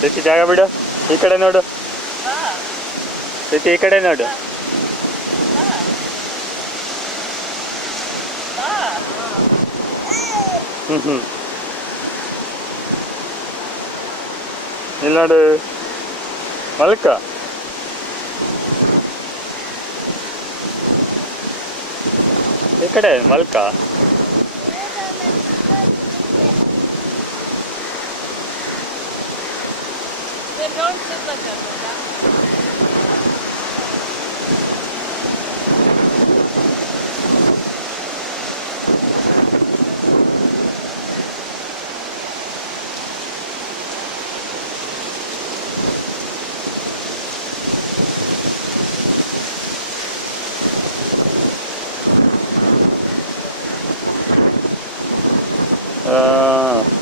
ಪ್ರೀತಿ ಜಾಗ ಬಿಡು, ಈ ಕಡೆ ನೋಡು. ಪ್ರೀತಿ ಈ ಕಡೆ ನೋಡು. ಇಲ್ಲಿ ನೋಡು ಮಲ್ಕ. ಈ ಕಡೆ ಮಲ್ಕ.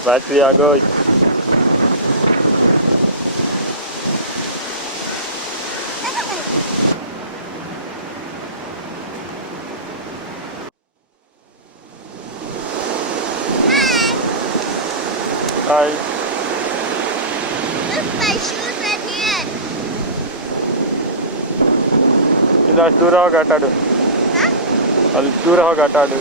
ರಾತ್ರಿ ಆಗೋಯ್ತು. Hi. Look, my shoes are here. ಇದು ಅಷ್ಟು ದೂರ ಹೋಗಿ ಆಟ ಆಡು. ಅಲ್ಲಿ ದೂರ ಹೋಗಿ ಆಟ ಆಡು.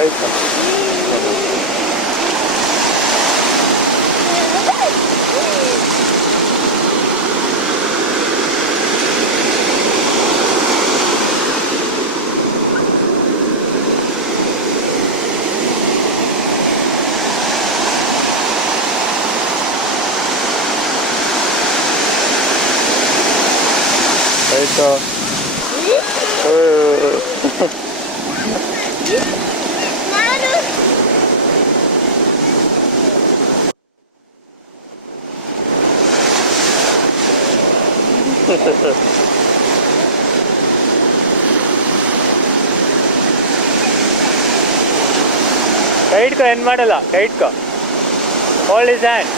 ಆಯ್ತಾ? ಆಯ್ತಾ? ಕೈ ಇಟ್ಕೊ, ಏನು ಮಾಡಲ್ಲ. ಕೈ ಇಟ್ಕೊ. Hold his hand.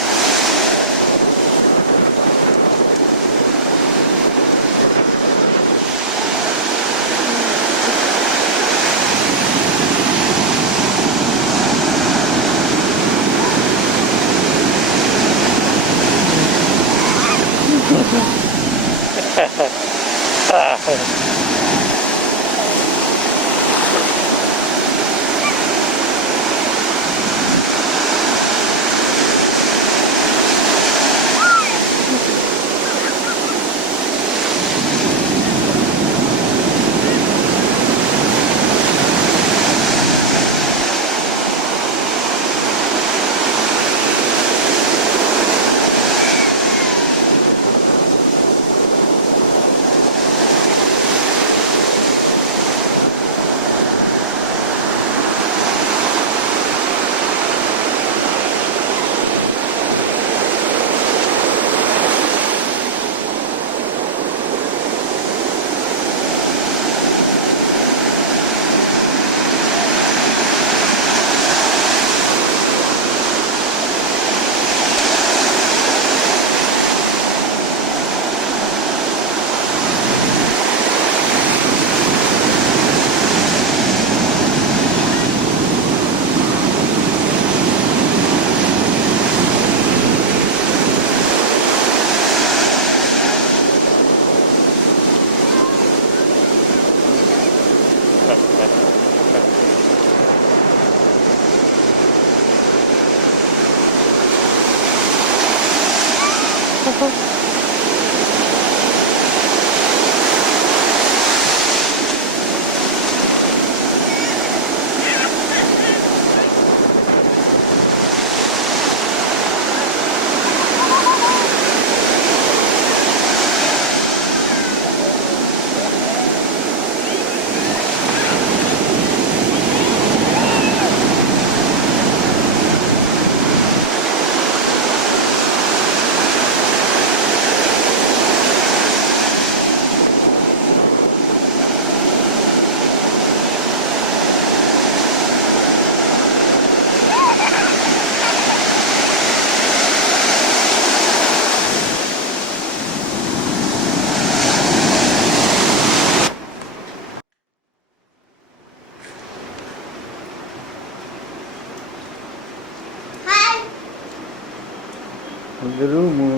ಇದು room,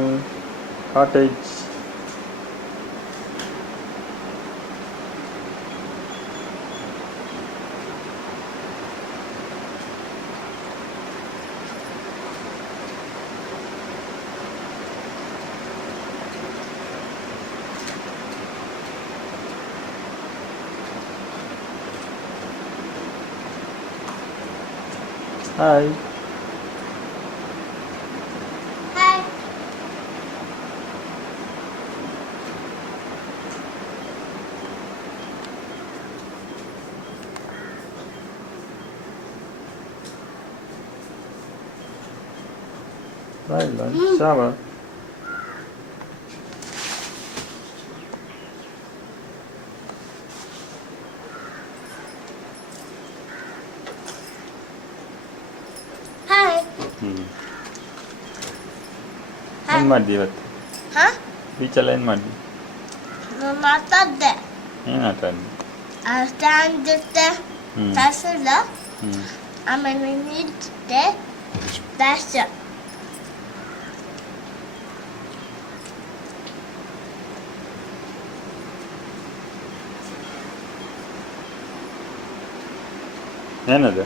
cottage. Hi. Right, lunch, shower. ಏನು ಮಾಡಿದೆ ಇವತ್ತು? ಬೀಚಲ್ಲಿ ಏನು ಮಾಡಿದೆ? ಮಾತಾಡ್ದೆ. ಏನು ಆಟ ಆಡಿದೆ? ಸ್ಟ್ಯಾಂಡ್ ಜೊತೆ ತಸಲ ಆಮೇಲೆ ನಿಂತೆ ಸ್ಪ್ಲಾಶ್. ಏನದು?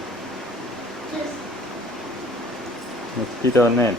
mosquito net.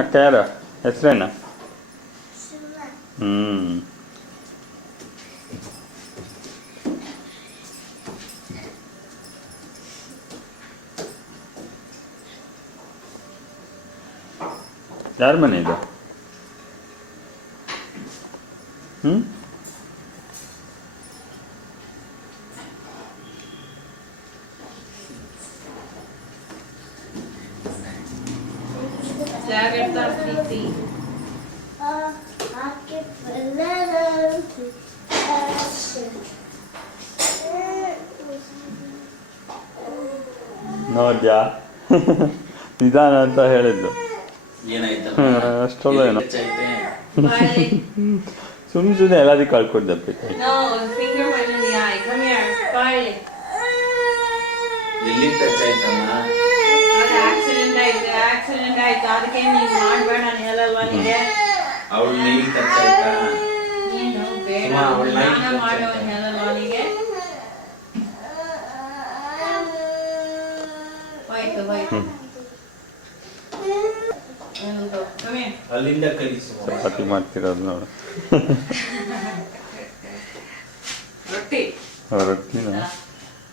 ಅಕ್ಕ ಯಾರ ಹೆಸರೇನ? ಯಾರ ಮನೆ ಇದು? ಜಾಗ್ರತಾ ಪ್ರೀತಿ. ನೋಡ್ಯಾ ನಿಧಾನ ಅಂತ ಹೇಳಿದ್ದು. ಅಷ್ಟೊಂದು ಏನೋ ಸುಮ್ಮನೆ ಎಲ್ಲದಕ್ಕೆ ಕಳ್ಕೊಡ್ದಪ್ಪ. ಆಕ್ಸಿಡೆಂಟ್ ಆಯ್ತು ಅದಕ್ಕೆ ನೀನ್ ಮಾಡ್ಬೇಡ ನಾನು ಹೇಳಲ್ವಾ ನಿಮಗೆ? ಅವಳು ನೀರು ಟಚ್ ಆಯ್ತಾ? ನೀನು ಬೇಡ ಸ್ನಾನ ಮಾಡೋ ಹೇಳಲ್ವಾ ನಿಮಗೆ? ಹೋಯ್ತು ಹೋಯ್ತು. ಅಲ್ಲಿಂದ ಕಲಿಸು. ಚಪಾತಿ ಮಾಡ್ತಿರೋದು ನೋಡು. ರೊಟ್ಟಿ ರೊಟ್ಟಿನ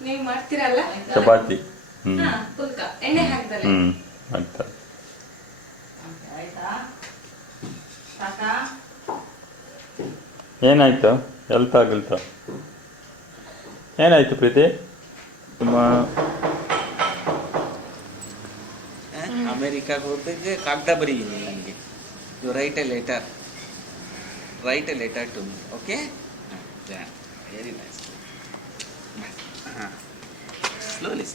ನೀವು ಮಾಡ್ತೀರಲ್ಲ ಚಪಾತಿ. ಪುಲ್ಕ ಎಣ್ಣೆ ಹಾಕ್ತಾರೆ. ಆಗ್ತಾರೆ. ಆಯ್ತಾ ಸಾಕಾ? ಏನಾಯ್ತು? ಎಲ್ತಾಗಿಲ್ತ ಏನಾಯ್ತು ಪ್ರೀತಿ? ತುಂಬ ಅಮೇರಿಕಾಗೆ ಹೋಗ್ತಿದ್ದೆ ಕಾಗದ ಬರೀನಿ ನನಗೆ. You write a letter to me. Okay, very nice. Slowly